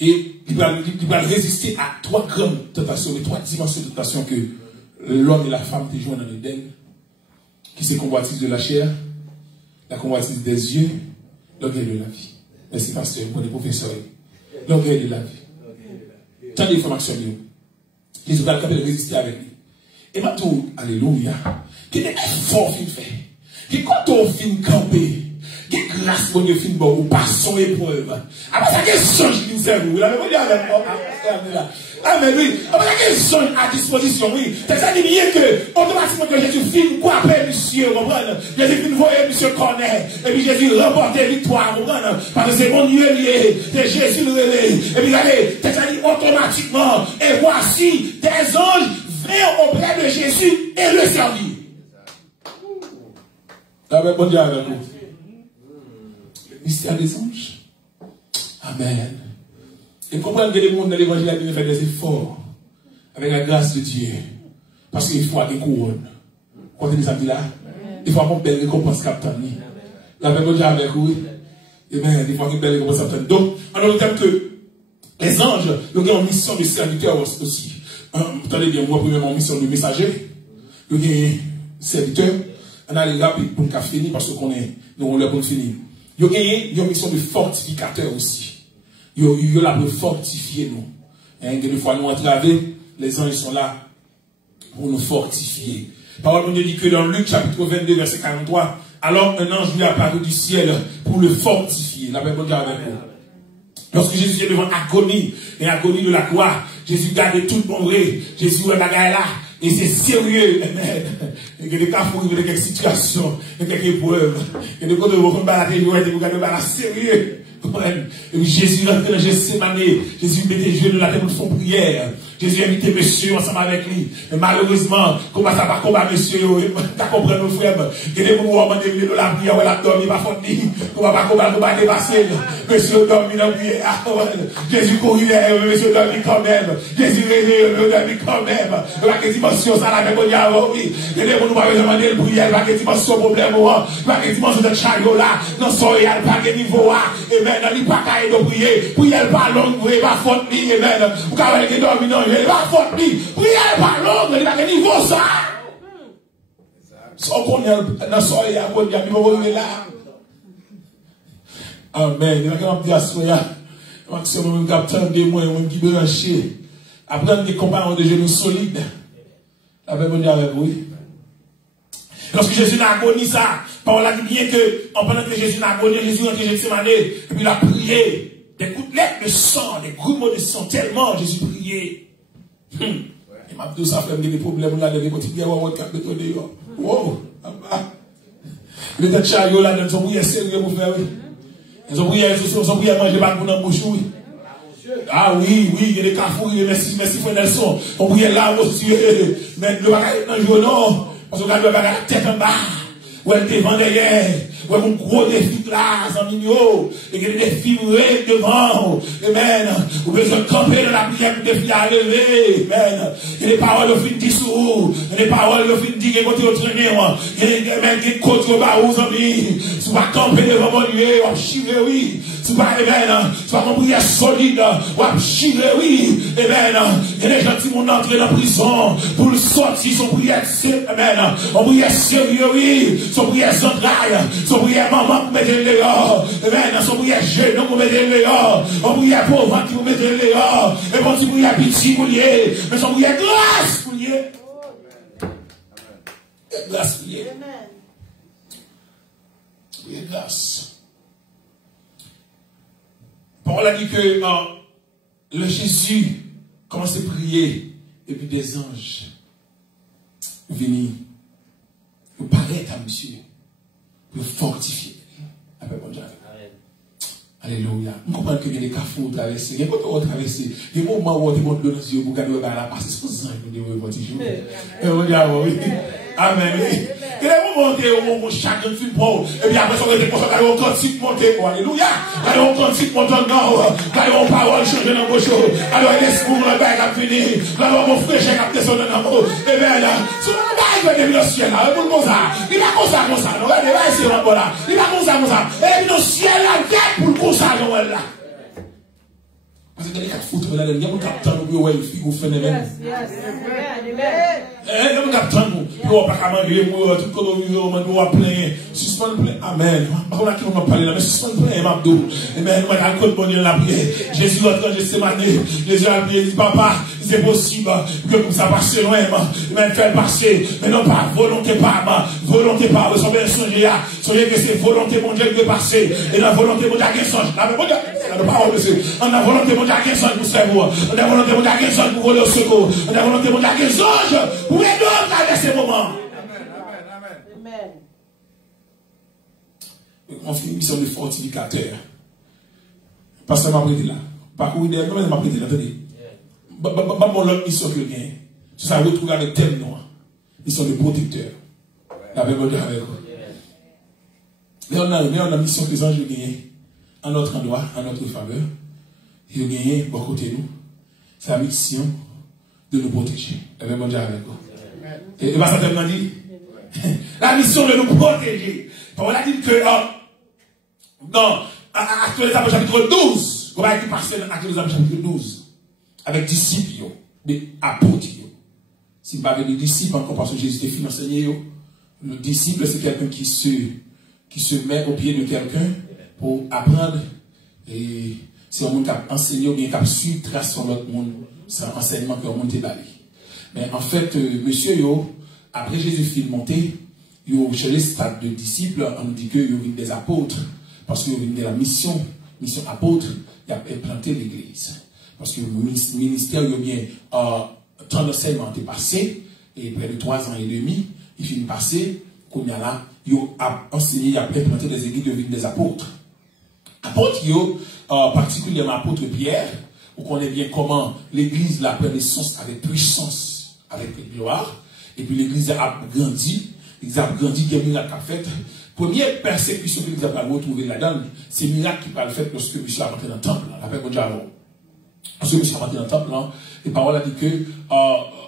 Et il va résister à 3 grandes tentations, les 3 dimensions de tentation que l'homme et la femme te joignent dans l'Éden, qui se convoitise de la chair, la convoitise des yeux, l'orgueil de la vie. Merci pasteur, pour les professeurs. L'orgueil de la vie. Tant d'informations. Jésus va résister avec lui. Et maintenant, alléluia, quel est l'effort qu'il fait? Qui quand on finit camper, qui grâce pour Dieu finit bon, ou pas son épreuve. Après ça, quel songe qui nous sert, vous l'avez dit avec moi. Ah, mais oui, après ça, quel songe à disposition, oui. C'est ça qui dit que, automatiquement, que Jésus finit quoi après, monsieur, vous comprenez? Jésus finit voyer monsieur Cornet, et puis Jésus remporte victoire, vous comprenez? Parce que c'est mon Dieu lié, c'est Jésus le relais. Et puis, regardez, c'est ça dit automatiquement, et voici des anges vinrent auprès de Jésus et le servir. Ah ben, bon Dieu avec vous. Mystère des anges. Amen. Et comprenez que les mondes dans l'évangile a fait des efforts avec la grâce de Dieu. Parce qu'il faut des couronnes. Quand il dit là, il faut avoir une belle récompense captain. La même chose avec vous. Et bien, il faut avoir une belle récompense captain. Donc, en d'autres termes que les anges, ils ont une mission de serviteur aussi. Attendez bien, moi, premièrement, mission de messager. Ils ont une serviteur. On a les rapides pour nous finir parce qu'on est, nous, on l'a pour finir. Ils ont une mission de fortificateur aussi. Ils ont là pour fortifier nous. Et des fois, nous entraver, les anges sont là pour nous fortifier. Parole de Dieu dit que dans Luc chapitre 22, verset 43, alors un ange lui apparut du ciel pour le fortifier. La Bible dit avec vous. Lorsque Jésus est devant l'agonie, et l'agonie de la croix, Jésus garde tout le monde vrai. Jésus est là. Et c'est sérieux, amen. Il y a des cas pour vivre quelques situations, quelques épreuves. Il y a des cas de vous balader, vous regardez sérieux. Et Jésus rentre dans Gethsémane. Jésus met des genoux dans la tête pour faire prière. Jésus a invité monsieur ensemble avec lui. Mais malheureusement, comment ça va combattre monsieur, t'as compris nos frères. Il y a des moments où on de la prière, on a dormi, pas fort ni. On va pas combattre, on va dépasser. Monsieur dormi dans la prière. Jésus courit derrière, monsieur dormi quand même. Jésus réveille, dormi quand même. Pas que dimension, ça la même on y a oui. Il y a des moments où on va demander le prière, pas que dimension problème, pas que dimension de chariot là. Non, soyal, pas que niveau A. Amen. Dans les pacailles de prier, prière pas longue, prière pas forte ni. Amen. Vous avez dormi non. Il va forte ni, prière pas longue, il va à niveau ça. Sans qu'on ait dans soirée, il y a un là. Amen. Il va dire à soya, maximum capteur de moi, un qui branché. Apprendre des compagnons de genoux solides. La Bible dit avec vous. Lorsque Jésus n'a agonie ça, par là dit bien que, en pendant que Jésus n'a agonie, Jésus rentre dans Gethsémane, et puis il a prié. Des gouttelettes de sang, des grumeaux de sang, tellement Jésus priait. Et m'a dit ça fait des problèmes là, des petits biens, on va cap de ton dehors. Wow, le temps de chariot là, ils ont prié sérieux pour faire. Ils ont prié manger pas pour dans bouche. Ah oui, il y a des cafous, merci frère Nelson. On priait là, monsieur. Mais le bagage dans le jour non, parce qu'on a le bagage tête en bas. Ou elle devant derrière. Ou un gros défi là, en mignon. Et il y a des défis devant. Amen. Vous besoin de camper dans la prière pour défi à lever. Amen. Il y a des paroles au fin de sous. Il y a des paroles au fin de dire côté au traîner. Il y a des côtés au bas aux amis. Si vous pas camper devant mon Dieu, on va chirer, oui. Si vous pas, amen. Si vous pas une prière solide, on va chirer, oui. Amen. Il y a des gens qui vont entrer dans la prison pour le sortir, son prière, amen. On prière sérieux, oui. Son prière centrale. Son prière maman pour mettre le dehors. Amen. Son prière jeune pour mettre le dehors. On prière pauvre qui pour mettre le dehors. Et bon, son prière pitié pour lier. Mais son prière grâce pour lier. Grâce pour lier. Prière grâce. Paul a dit que le Jésus commence à prier et puis des anges venir. Vous paraître à monsieur. Pour fortifier. Alléluia. Vous comprenez qu'il y a des carrefours traversés. Il y a des carrefours traversés. Il y a des moments où on demande de nos yeux pour garder la passe. C'est pour ça que nous devons votre jour. Et on dit, oui. Amen. Il y a des moments où chacun fait pour. Et puis après, on va dire qu'on va cantique monter. Alléluia. On va cantique monter non. On parole changer dans vos choses. Alors, l'esprit, le bail a fini. Alors, mon frère, j'ai capté son amour. Et bien là, sur le bail, il va le ciel là. Pour le ça. Il va comme ça. Non, regardez, va essayer encore là. Il va comme ça. Et puis, le ciel là, pour le ça, Noël là. Parce que les quatre foutes, il y a un capitaine qui a une fille qui fait des mêmes. Il y a un capitaine qui n'a pas manger, tout le monde a plein. Suspend plein. Amen. Je ne sais pas qui m'a parlé là, mais suspend plein, Mabdou. Amen. Nous avons un code la prière. Jésus rentre quand Gethsémane. Jésus a prié, dit papa, c'est possible que comme ça passe loin, mais faire passer. Mais non pas volonté pas, volonté pas. Vous savez, songez que c'est volonté mon Dieu de passer. Et la volonté mon Dieu qui songe. La parole de Dieu. On a volonté mon Dieu qui songe pour servir. On a volonté mon Dieu qui songe pour voler au secours. On a volonté mon Dieu qui songe pour aider d'autres à ces moments. Amen. On fait une mission de fortificateur. Parce que je m'apprête là. Parcours idéal, comment je m'apprête là? Attendez. Bon, l'autre mission que je gagne. C'est ça, retrouver avec thème noir. Mission de protecteur. La Bible dit avec vous. Mais on a une mission que les anges gagnent. en notre endroit, en notre faveur, il a gagné bon côté nous. C'est la mission de nous protéger. Et bien, bon Dieu avec vous. Et pas ça tellement dit. La mission de nous protéger. On a dit que dans Actes des Apôtres chapitre 12, on va être passé dans Actes des Apôtres chapitre 12, avec disciples, des apôtres. Si pas avec des disciples, encore parce que Jésus était fini enseigné, le disciple c'est quelqu'un qui se met au pied de quelqu'un pour apprendre. Et si on a enseigné ou bien qui a su tracer sur l'autre monde, c'est un enseignement que le monde est bali. Mais en fait, monsieur, après Jésus finit monter, chez les stades de disciples, on nous dit que il y a des apôtres, parce qu'il y a de la mission apôtre, il a implanté l'église. Parce que le ministère, il y a bien temps d'enseignement est passé, et près de 3 ans et demi, il finit passé, qu'on y a là, il a enseigné, il a implanté des églises deviennent des apôtres. Apôtres, particulièrement apôtre Pierre, on connaît bien comment l'église la prend naissance avec puissance, avec gloire, et puis l'église a grandi, il y a des miracles à fait. Première persécution que l'église a retrouvée là-dedans, c'est miracle qui va le faire lorsque monsieur a rentré dans le temple, après mon Dieu avant. Lorsque monsieur a rentré dans le temple, les paroles a dit que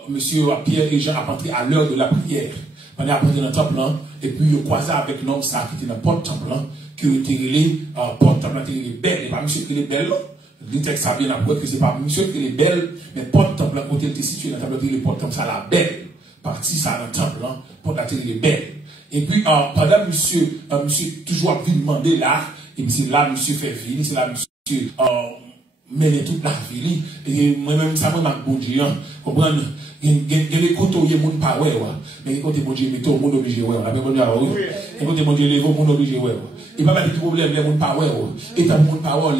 monsieur Pierre et Jean a rentré à l'heure de la prière. On est rentré dans le temple, et puis il a croisé avec l'homme ça qui était dans le porte-temple, qui a été relé, porte-temple qui était belle, et pas monsieur qui est belle, le texte a bien appris que ce n'est pas monsieur qui est belle, mais porte-temple, quand il était situé dans le temple, le porte-temple, ça la belle. Parti ça dans le temple, pour la télé belle. Et puis, pendant monsieur toujours vu demander là, et puis c'est là, monsieur fait venir, c'est là, monsieur mène toute la ville. Et moi-même, ça m'a bon Dieu, comprendre, il y a des côtés où il y a mon pas ouais, mais les côtés mon Dieu, mais tout le monde obligé ouais, la même manière, les côtés mon Dieu, les monde obligé ouais. Et pas mal de problèmes, les monde pas ouais, et t'as mon pas ouais,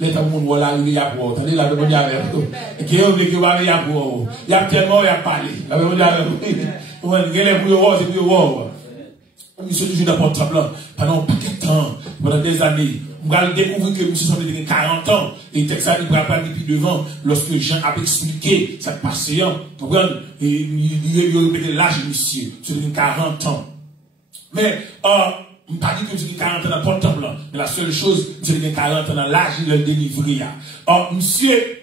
les t'as mon voilà, il y a pour, attendez la même manière avec et qui est obligé que va y a pour, il y a tellement il y a parlé, la même manière avec on il y a les pour c'est pour monsieur toujours dans porte temple pendant un paquet de temps, pendant des années. On va découvrir que monsieur semble avoir 40 ans. Et Texas, il ne pourra pas depuis devant. Lorsque Jean a expliqué cette patient, il a répété l'âge, monsieur. C'est 40 ans. Mais, on ne pas dit que c'est 40 ans dans le porte-temple. Mais la seule chose, c'est 40 ans dans l'âge, il a délivré. Monsieur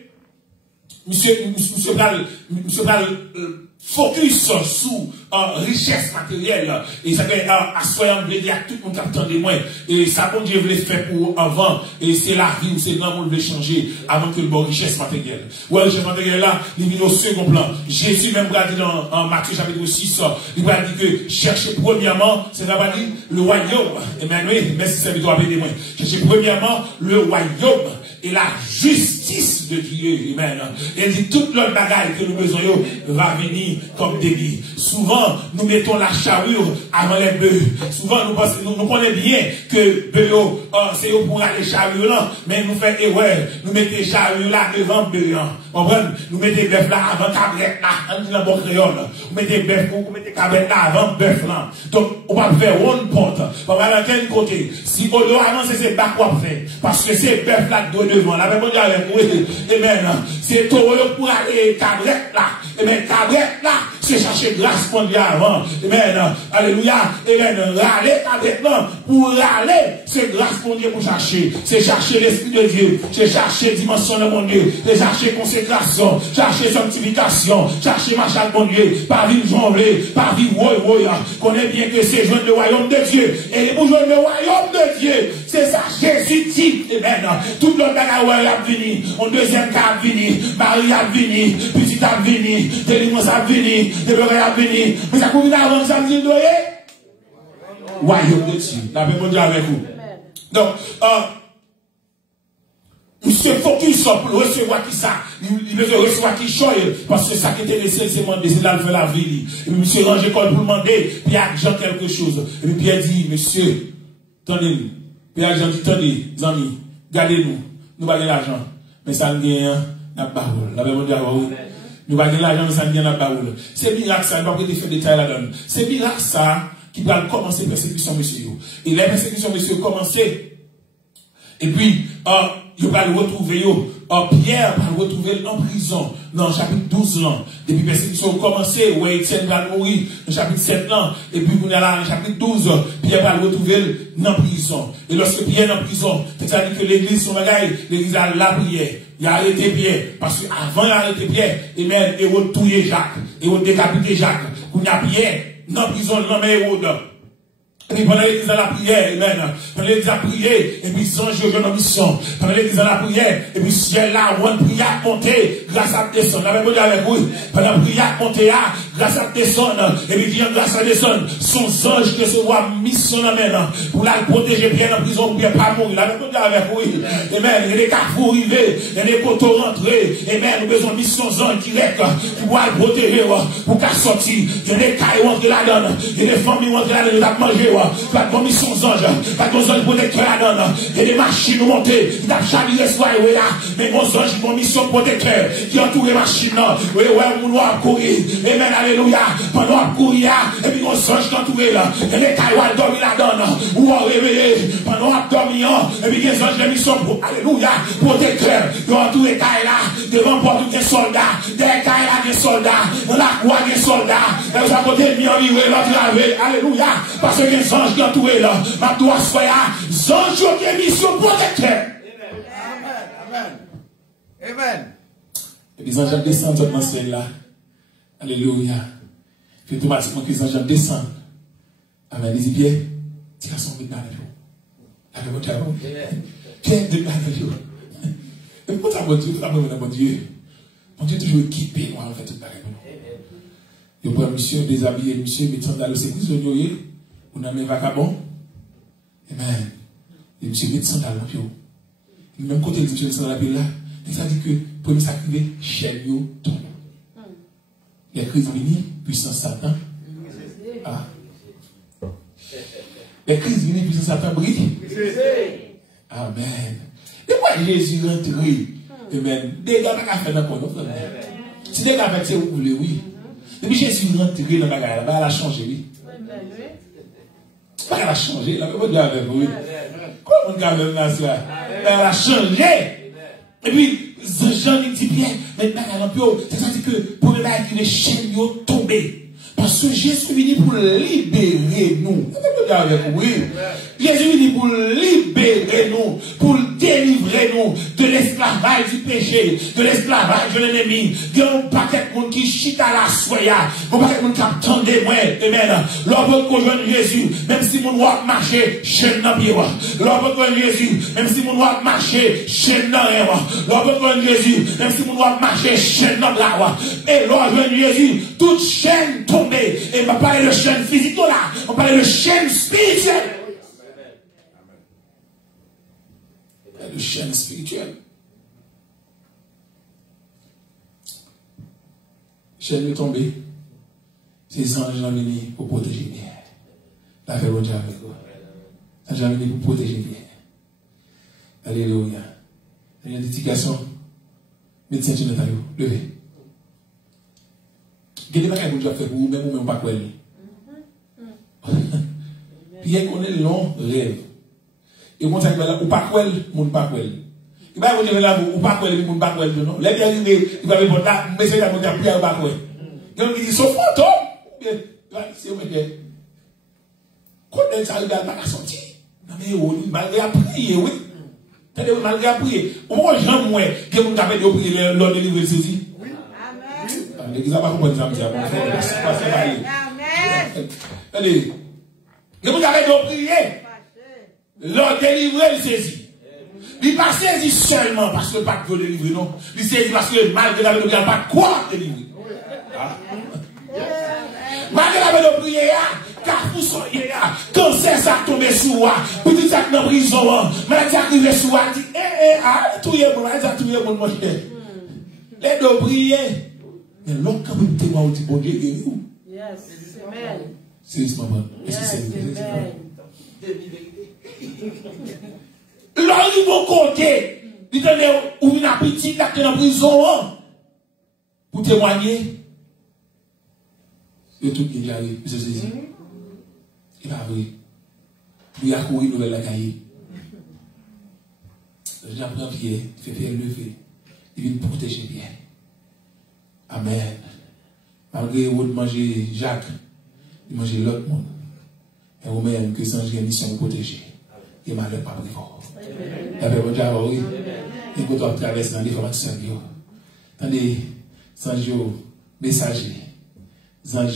focus sur richesse matérielle et ça fait assoyant blé à tout le monde qui attend de moi et ça bon Dieu voulait faire pour avant et c'est la vie où c'est grand monde veut changer avant que le bon richesse matérielle. Ouais, richesse matérielle là, il vient au second plan. Jésus même va dire dans Matthieu chapitre 6, il va dire que cherchez premièrement, c'est là pas dit le royaume. Et bien oui, merci serviteur appelez moi. Cherchez premièrement le royaume et la justice de Dieu. Amen. Et dit toute l'autre bagaille que nous besoin va venir comme débit. Souvent, nous mettons la charrue avant les bœufs. Souvent, nous connaissons bien que bœuf, c'est pour aller charrue là, mais nous faisons erreur. Nous mettons charrue là devant bœuf. Nous mettons bœuf là avant cabrette là. On dit dans bon créole. Nous mettons bœuf, vous mettez cabrette là avant bœuf là. Donc, on va faire one porte. On va aller quel côté. Si on doit avancer, c'est pas quoi faire. Parce que c'est bœuf là devant. La même chose avec vous. Amen. C'est tout pour aller cabrette là. Amen. Cabrette là. C'est chercher grâce pour Dieu avant. Amen. Alléluia. Amen. Râler cabrette là. Pour râler, c'est grâce pour Dieu pour chercher. C'est chercher l'Esprit de Dieu. C'est chercher dimension de mon Dieu. C'est chercher consécration. Chercher sanctification. Chercher machin de mon Dieu. Pas vivre jonglé. Pas vivre woy. Connais bien que c'est joindre le royaume de Dieu. Et pour joindre le royaume de Dieu, c'est ça Jésus dit. Amen. Tout le monde a venu. En deuxième cas a venu. Marie a venu. Petit a venu. Délivrance a venu. Délivrance a venu. Mais ça couvre avant ça me dit doyer. Royaume de Dieu. La paix mondiale avec vous. Donc, il se focus sur recevoir qui ça. Il veut recevoir qui choye. Parce que ça qui était laissé, c'est mon désir là, faire la vie. Et puis, monsieur range école pour demander. Puis, il y a quelque chose. Et puis, Pierre dit, monsieur, attendez-nous. Puis, Jean dit, attendez, amis, gardez-nous. Nous pas l'argent. Mais ça nous gagne la baroule. La paix mondiale, nous pas l'argent, mais ça nous gagne la baroule. C'est miracle ça. Il va pas faire des détails là-dedans. C'est miracle ça qui va commencer persécution, monsieur. Et les persécutions, monsieur, commencer. Et puis, il va le retrouver Pierre va le retrouver en prison, dans le chapitre 12 là. Depuis persécution ont commencé, où Étienne va mourir, dans le chapitre 7 là. Et puis, on est là, dans le chapitre 12, Pierre va le retrouver dans la prison. Et lorsque Pierre est dans la prison, c'est-à-dire que l'église, son bagaille, l'église a la prière. Il a arrêté Pierre, parce qu'avant il a arrêté Pierre, et même, il a tué Jacques, il a décapité Jacques. Quand il y a Pierre, dans la prison, il a Hérode. Et puis pendant l'église à la prière, amen. Pendant l'église à prier, et puis sans jeu en mission. Pendant l'église à la prière, et puis ciel là, où on prière monter, grâce à descendre. La même chose avec vous. Pendant la prière monter là, grâce à descendre. Et puis vient grâce à descendre. Son ange qui se voit mission amen. Pour la protéger bien en prison, pour bien pas mourir. La même chose avec vous. Amen. Il y a des carrefours arrivés, il y a des poteaux rentrés. Amen. Nous besoin de mission ange direct, qui va le protéger, pour qu'elle sortir. Il y a des cailles rentrés là-dedans. Il y a des familles rentrées là-dedans, ils vont manger. Pas de mission ange, pas de ange protecteur là-dedans. Il y a des machines nous monter, il y a jamais soigné là. Mais mon ange, mon mission protecteur, qui entoure les machines là. Oui, on doit courir. Amen, alléluia. Pendant qu'on courir, et puis mon ange qui entoure là. Il y a des cailloux dormir là-dedans. Ou on réveiller. Pendant qu'on dormir, et puis les anges de mission, alléluia, protecteur. Ils entourent les cailles là. Devant porte des soldats. Des cailles là, des soldats. Dans la croix, des soldats. Et vous avez côté mis en vivre, l'entraver. Alléluia. Parce que les anges qui entourent là. Ma doigt soit là. Anges qui ont mission protecteur. Amen. Et les anges descendent dans le ciel là. Alléluia. Puis automatiquement que les anges descendent. Amen. Les Pierre, tu as son médaille. Avec votre amour. Pierre de médaille. Et pourquoi t'as bon Dieu? Mon Dieu. Mon Dieu toujours équipé. Moi, en fait, tout pareil. Il prend monsieur, déshabillé, monsieur, met sandales, c'est prisonnier. On a mis vagabond. Amen. Et monsieur met sandales, même côté de monsieur sandales là, ça dit que pour nous s'activer, chaîne tombe. Les crises viennent, puissance Satan. Ah. Les crises viennent, puissance Satan brille. Amen. Et moi, Jésus rentré. Amen. Des gars qui ont fait dans le monde. Si des gars ont fait, vous voulez, oui. Depuis Jésus rentré dans la bagarre, elle a changé, oui. Elle a changé, la même avec vous. Comment on a même ça? Elle a changé. Et puis, Jean dit bien, maintenant, c'est-à-dire que pour le bail, les chaînes ont tombé. Parce que Jésus est venu pour libérer nous. Jésus est venu pour libérer nous, pour délivrer nous de l'esclavage du péché, de l'esclavage de l'ennemi. Il y a un paquet de monde qui chite à la soya, un paquet de monde qui attend des mois. Amen. Lorsque vous rejoignez Jésus, même si mon doit marcher, chaîne dans le pied. Lorsque vous rejoignez Jésus, même si mon doit marcher, chaîne dans le pied. Lorsque vous rejoignez Jésus, même si mon doit marcher, chaîne dans le pied. Et lorsque vous rejoignez Jésus, toute chaîne tombe. Et on va parler de chaîne physique là, on parle de chaîne spirituelle. De chaîne spirituelle. Chaîne est tombée. Ces anges ont venu pour protéger bien. La paix de Dieu avec vous. Les anges ont venu pour protéger bien. Alléluia. Il y a une indication. Médecin, tu n'es pas levé. Il y a des bagages que vous avez fait pour vous, même ou même pas quoi. Puis il y a un long rêve. Et vous savez que ou pas quoi, ou pas quoi. Il va vous dire là, ou pas quoi, ou pas quoi. Non, les bien il va répondre là, mais c'est là, vous avez prié ou pas quoi. Il y a qui dit, sauf fantôme. C'est où bien. Quand ça arrive, il va sortir. Non, mais malgré à prier, oui. C'est-à-dire, malgré à prier. Au moins, j'en moins, que vous avez prié l'ordre de livrer ceci. L'église n'a pas compris ça. Amen. Allez. Et vous avez prié. L'ordre délivré, il saisit. Il pas saisi seulement parce que pas de délivrer, non. Il saisit parce que malgré la prière, pas quoi délivrer. Malgré la prière, carrefour soyez là, cancer ça tombe sur moi, petit sac dans prison, maladie arrive sur moi, dit, tout est bon, maladie tout est bon, mon cher. Les deux prières. Mais l'homme, quand même, témoin, on dit, bon Dieu, guéris vous. Yes, amen. C'est ce moment. Est-ce que c'est l'homme, il va côté, il donne une appétit, il est en prison, pour témoigner. Et tout qui arrive, il se saisit. Il a appris. Il a couru, il a la cahier. J'apprends pied, fait faire lever. il vient protéger bien. Amen. Malgré vous manger Jacques, il mange l'autre monde. Et vous-même, que sans une mission de protéger. Et malheur pas prévoir. Et bien, bon Dieu, oui. Et quand on traverse dans l'information, attendez, sans messager, sans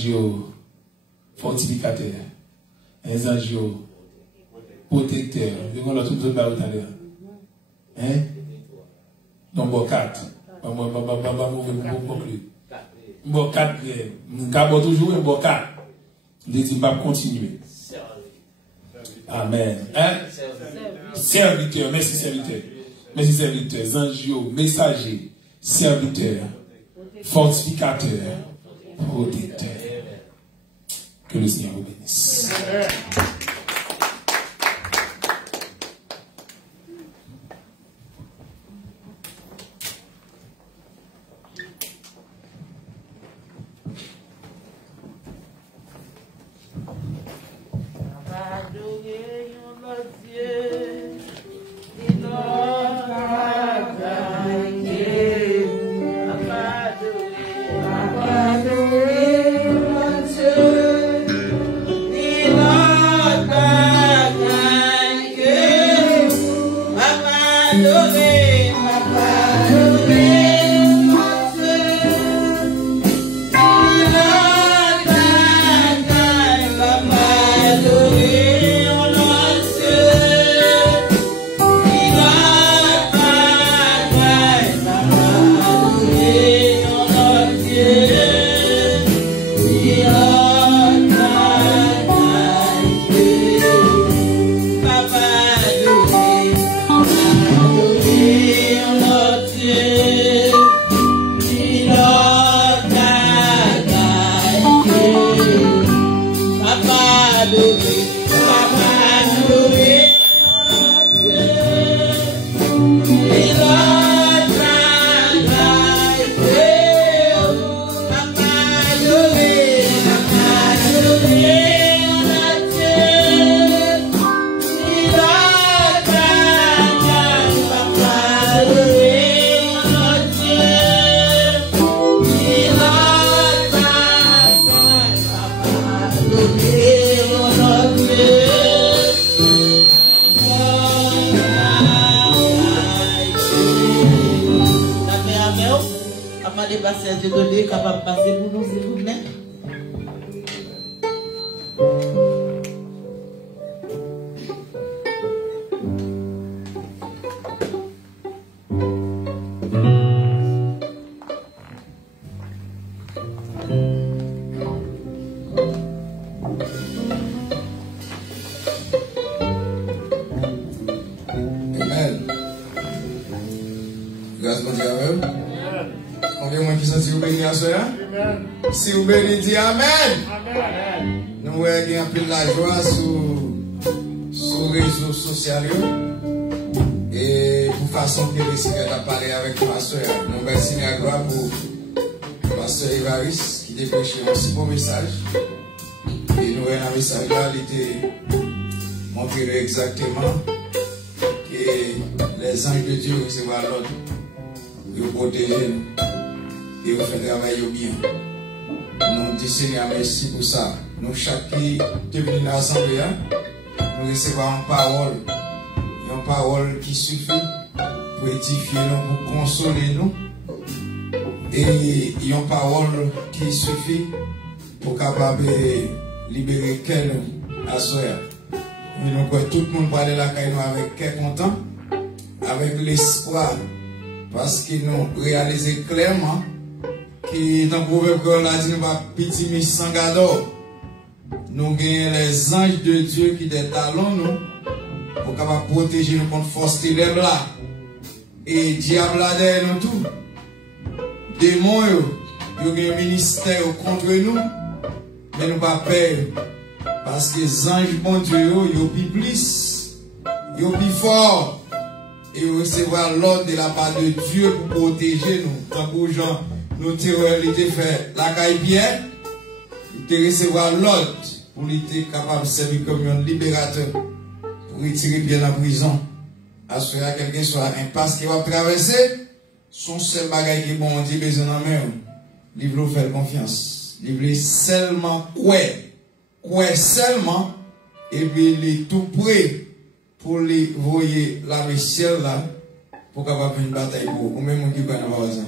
fortificateur, sans protecteur. Vous avez tout le monde tout à l'heure. Hein? Donc, bon 4. Bon 4, je toujours un bon 4. Je dis, je vais continuer. Amen. Hein? Serviteur, merci serviteur. Merci serviteur, ange, messager, serviteur, fortificateur, protecteur. Que le Seigneur vous bénisse. Si vous bénissez, Amen. Nous voyons un peu la joie sur les réseaux sociaux. Et pour façon que le Seigneur a parlé avec ma soeur, nous remercions la gloire pour ma soeur Évariste qui dépêchait un si bon message. Et nous voyons un message là, il était montré exactement que les anges de Dieu recevront l'ordre de protéger nous et de faire travailler bien. Nous disons Seigneur merci pour ça. Nous, chaque qui est venu dans l'assemblée, nous recevons une parole qui suffit pour édifier nous, pour consoler nous. Et une parole qui suffit pour capable libérer quel assoya. Nous croyons tout le monde parler la caille avec quel content, avec l'espoir, parce que nous réalisons clairement que dans le proverbe qu'on a dit, nous va petit mais sans gado. Nous avons les anges de Dieu qui des talons nous pour capable protéger nous contre force ténèbres là. Et diable là derrière nous tout. Démons, ils ont un ministère contre nous, mais nous pas peur. Parce que les anges bon Dieu, ils ont plus, ils ont plus fort. Et ils recevront l'ordre de la part de Dieu pour protéger nous. Tant que gens, nous terrorisons fait la caille bien, ils recevront l'ordre pour être capable de servir comme un libérateur, pour retirer bien la prison. Assurer à quelqu'un soit un passe qui va traverser, son seul bagage qui est bon, on dit besoin en main. Il veut faire confiance. Il veut seulement quoi seulement, et puis il est tout prêt pour les voyer la ciel là, pour capable une bataille pour ou même qui connaît pas besoin.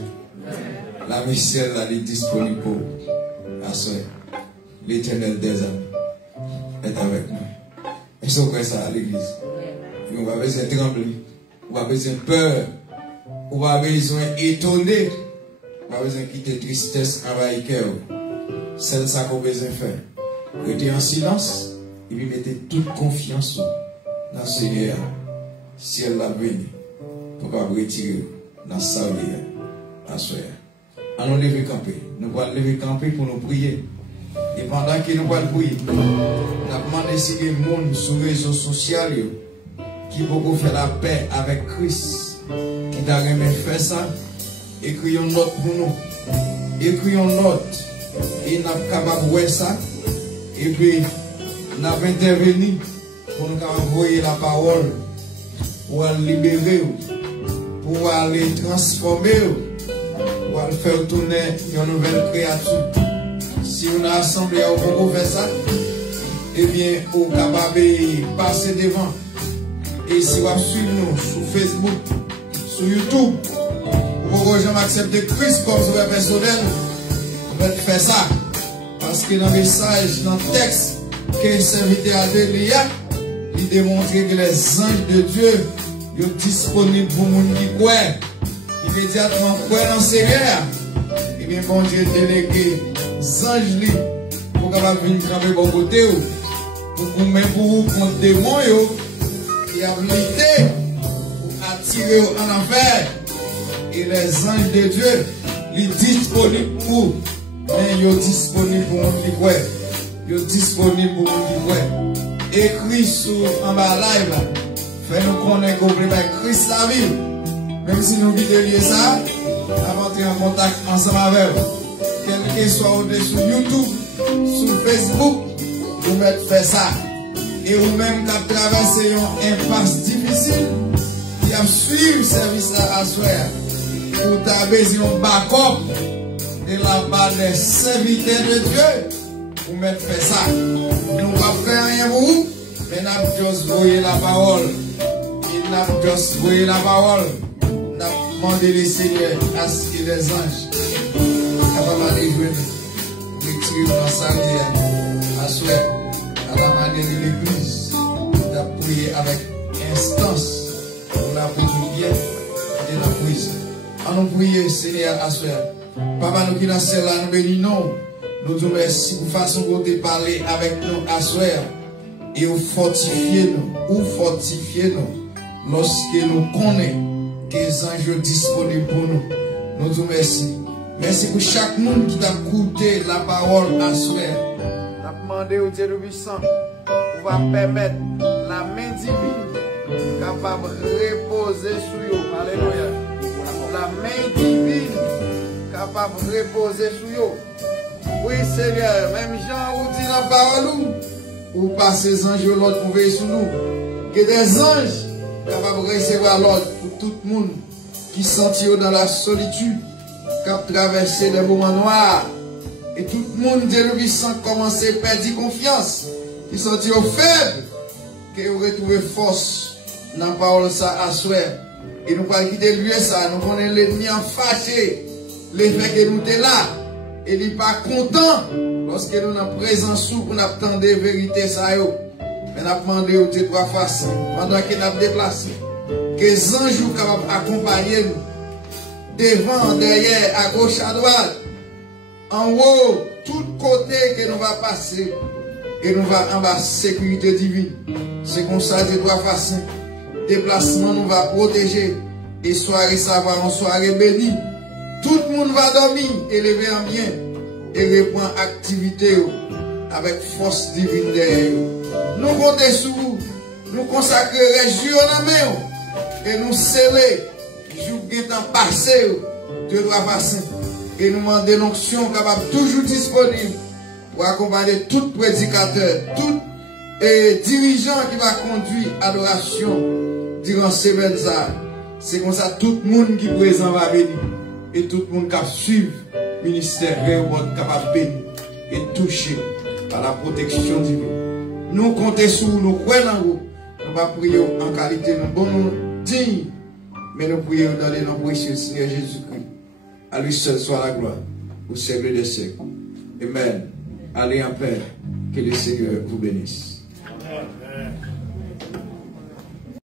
La ciel là, elle est disponible pour la soeur. L'Éternel des âmes est avec nous. Et c'est quoi ça à l'église? On va besoin de trembler, on va besoin de peur, on va besoin d'étonner, on va besoin de quitter tristesse, envahir cœur. C'est ça qu'on a besoin de faire. Restez en silence et puis mettez toute confiance dans le Seigneur. Si elle l'a béni, pour qu'on retirer dans sa vie à soi. Allons lever camper. Nous allons lever camper pour nous prier. Et pendant que nous allons prier, nous allons demander si les gens sur les réseaux sociaux qui vont faire la paix avec Christ, qui t'a remis faire ça, écrions une note pour nous. Écrions une note. Et nous sommes capables de voir ça. Et puis, nous avons intervenu pour nous envoyer la parole, pour aller libérer, pour aller transformer, pour aller faire tourner une nouvelle créature. Si on a assemblé à vous faire ça, eh bien, vous êtes capable de passer devant. Et si vous suivez nous sur Facebook, sur YouTube, vous pouvez accepter Christ comme sauveur personnel, vous pouvez faire ça. Parce que dans le message, dans le texte que le serviteur a donné, il démontre que les anges de Dieu sont disponibles pour les gens qui croient. Immédiatement, croient dans le Seigneur. Et bien, bon Dieu délégué les anges pour capable venir travailler bon côté, pour vous mettre pour vous contre des démons et habilité pour attirer en enfer. Et les anges de Dieu sont disponibles pour vous. Mais ils sont disponibles pour mon qui croit. Ils sont disponibles pour mon qui croit. Écrit sur en bas live, fais-nous connaître complètement Christ la vie. Même si nous quittons lier ça, avant d'entrer en contact ensemble avec vous. Quel que soit sur YouTube, sur Facebook, vous mettez faire ça. Et vous-même qui avez traversé une impasse difficile, qui a suivi le service à soir, vous avez besoin d'un backup. Et là-bas, les serviteurs de Dieu, vous mettez faire ça. Nous ne pouvons pas faire rien pour vous, mais nous avons juste voyé la parole. Et nous avons juste voyé la parole. Nous avons demandé les seigneurs à ce que les anges capables de jouer, de tirer dans sa vie, à souhait, à la manière de l'église, de prier avec instance pour la besoin bien de la prise. Allons prier, Seigneur, à souhait. Papa, nous qui dans celle-là, nous bénissons. Nous disons merci pour la façon dont vous parlez avec nous à soir. Et vous fortifiez nous lorsque nous connaissons que les anges sont disponibles pour nous. Nous disons merci. Merci pour chaque monde qui t'a écouté la parole à soir. Nous avons demandé au Dieu Tout-Puissant pour permettre la main divine capable de reposer sur vous. Alléluia. La main divine capable de reposer sur vous. Oui, Seigneur, même Jean vous dit dans la parole, ou passer les anges l'autre pour veiller sur nous. Que des anges capables de recevoir l'ordre pour tout le monde qui sentit dans la solitude, qui a traversé des moments noirs. Et tout le monde, Dieu le puissant, commence à perdre confiance, qui sentit faible, qui ont retrouvé force dans la parole ça à souhait. Et nous pas quitter lui ça, nous connaissons l'ennemi en fâché, l'effet que nous sommes là. Et il n'est pas content lorsque nous sommes présents sous pour nous attendre des vérités. Mais nous avons demandé aux trois faces pendant que nous avons déplacé. Que les anges soient capables d'accompagner nous. Devant, derrière, à gauche, à droite. En haut, tout côté que nous allons passer. Et nous allons en bas sécurité divine. C'est comme ça que trois faces. Déplacement nous va protéger. Et soirée, ça va en soirée bénie. Tout le monde va dormir, élever en bien, et reprendre activité avec force divine derrière. Nous comptons sur vous, nous consacrer jour en main, et nous sceller, jour qui est en passé, de droit passé, et nous demander l'onction capable toujours disponible pour accompagner tout prédicateur, tout dirigeant qui va conduire à l'adoration durant ces 20 ans. C'est comme ça, tout le monde qui est présent va venir. Et tout le monde qui suit le ministère va capable de bénir et toucher par la protection divine. Nous comptons sur vous, nous croyons en vous. Nous ne pas prier en qualité, nous bon digne, mais nous prions dans les noms précieux du Seigneur Jésus-Christ. À lui seul soit la gloire, au siècle des siècles. Amen. Allez en paix. Que le Seigneur vous bénisse. Amen.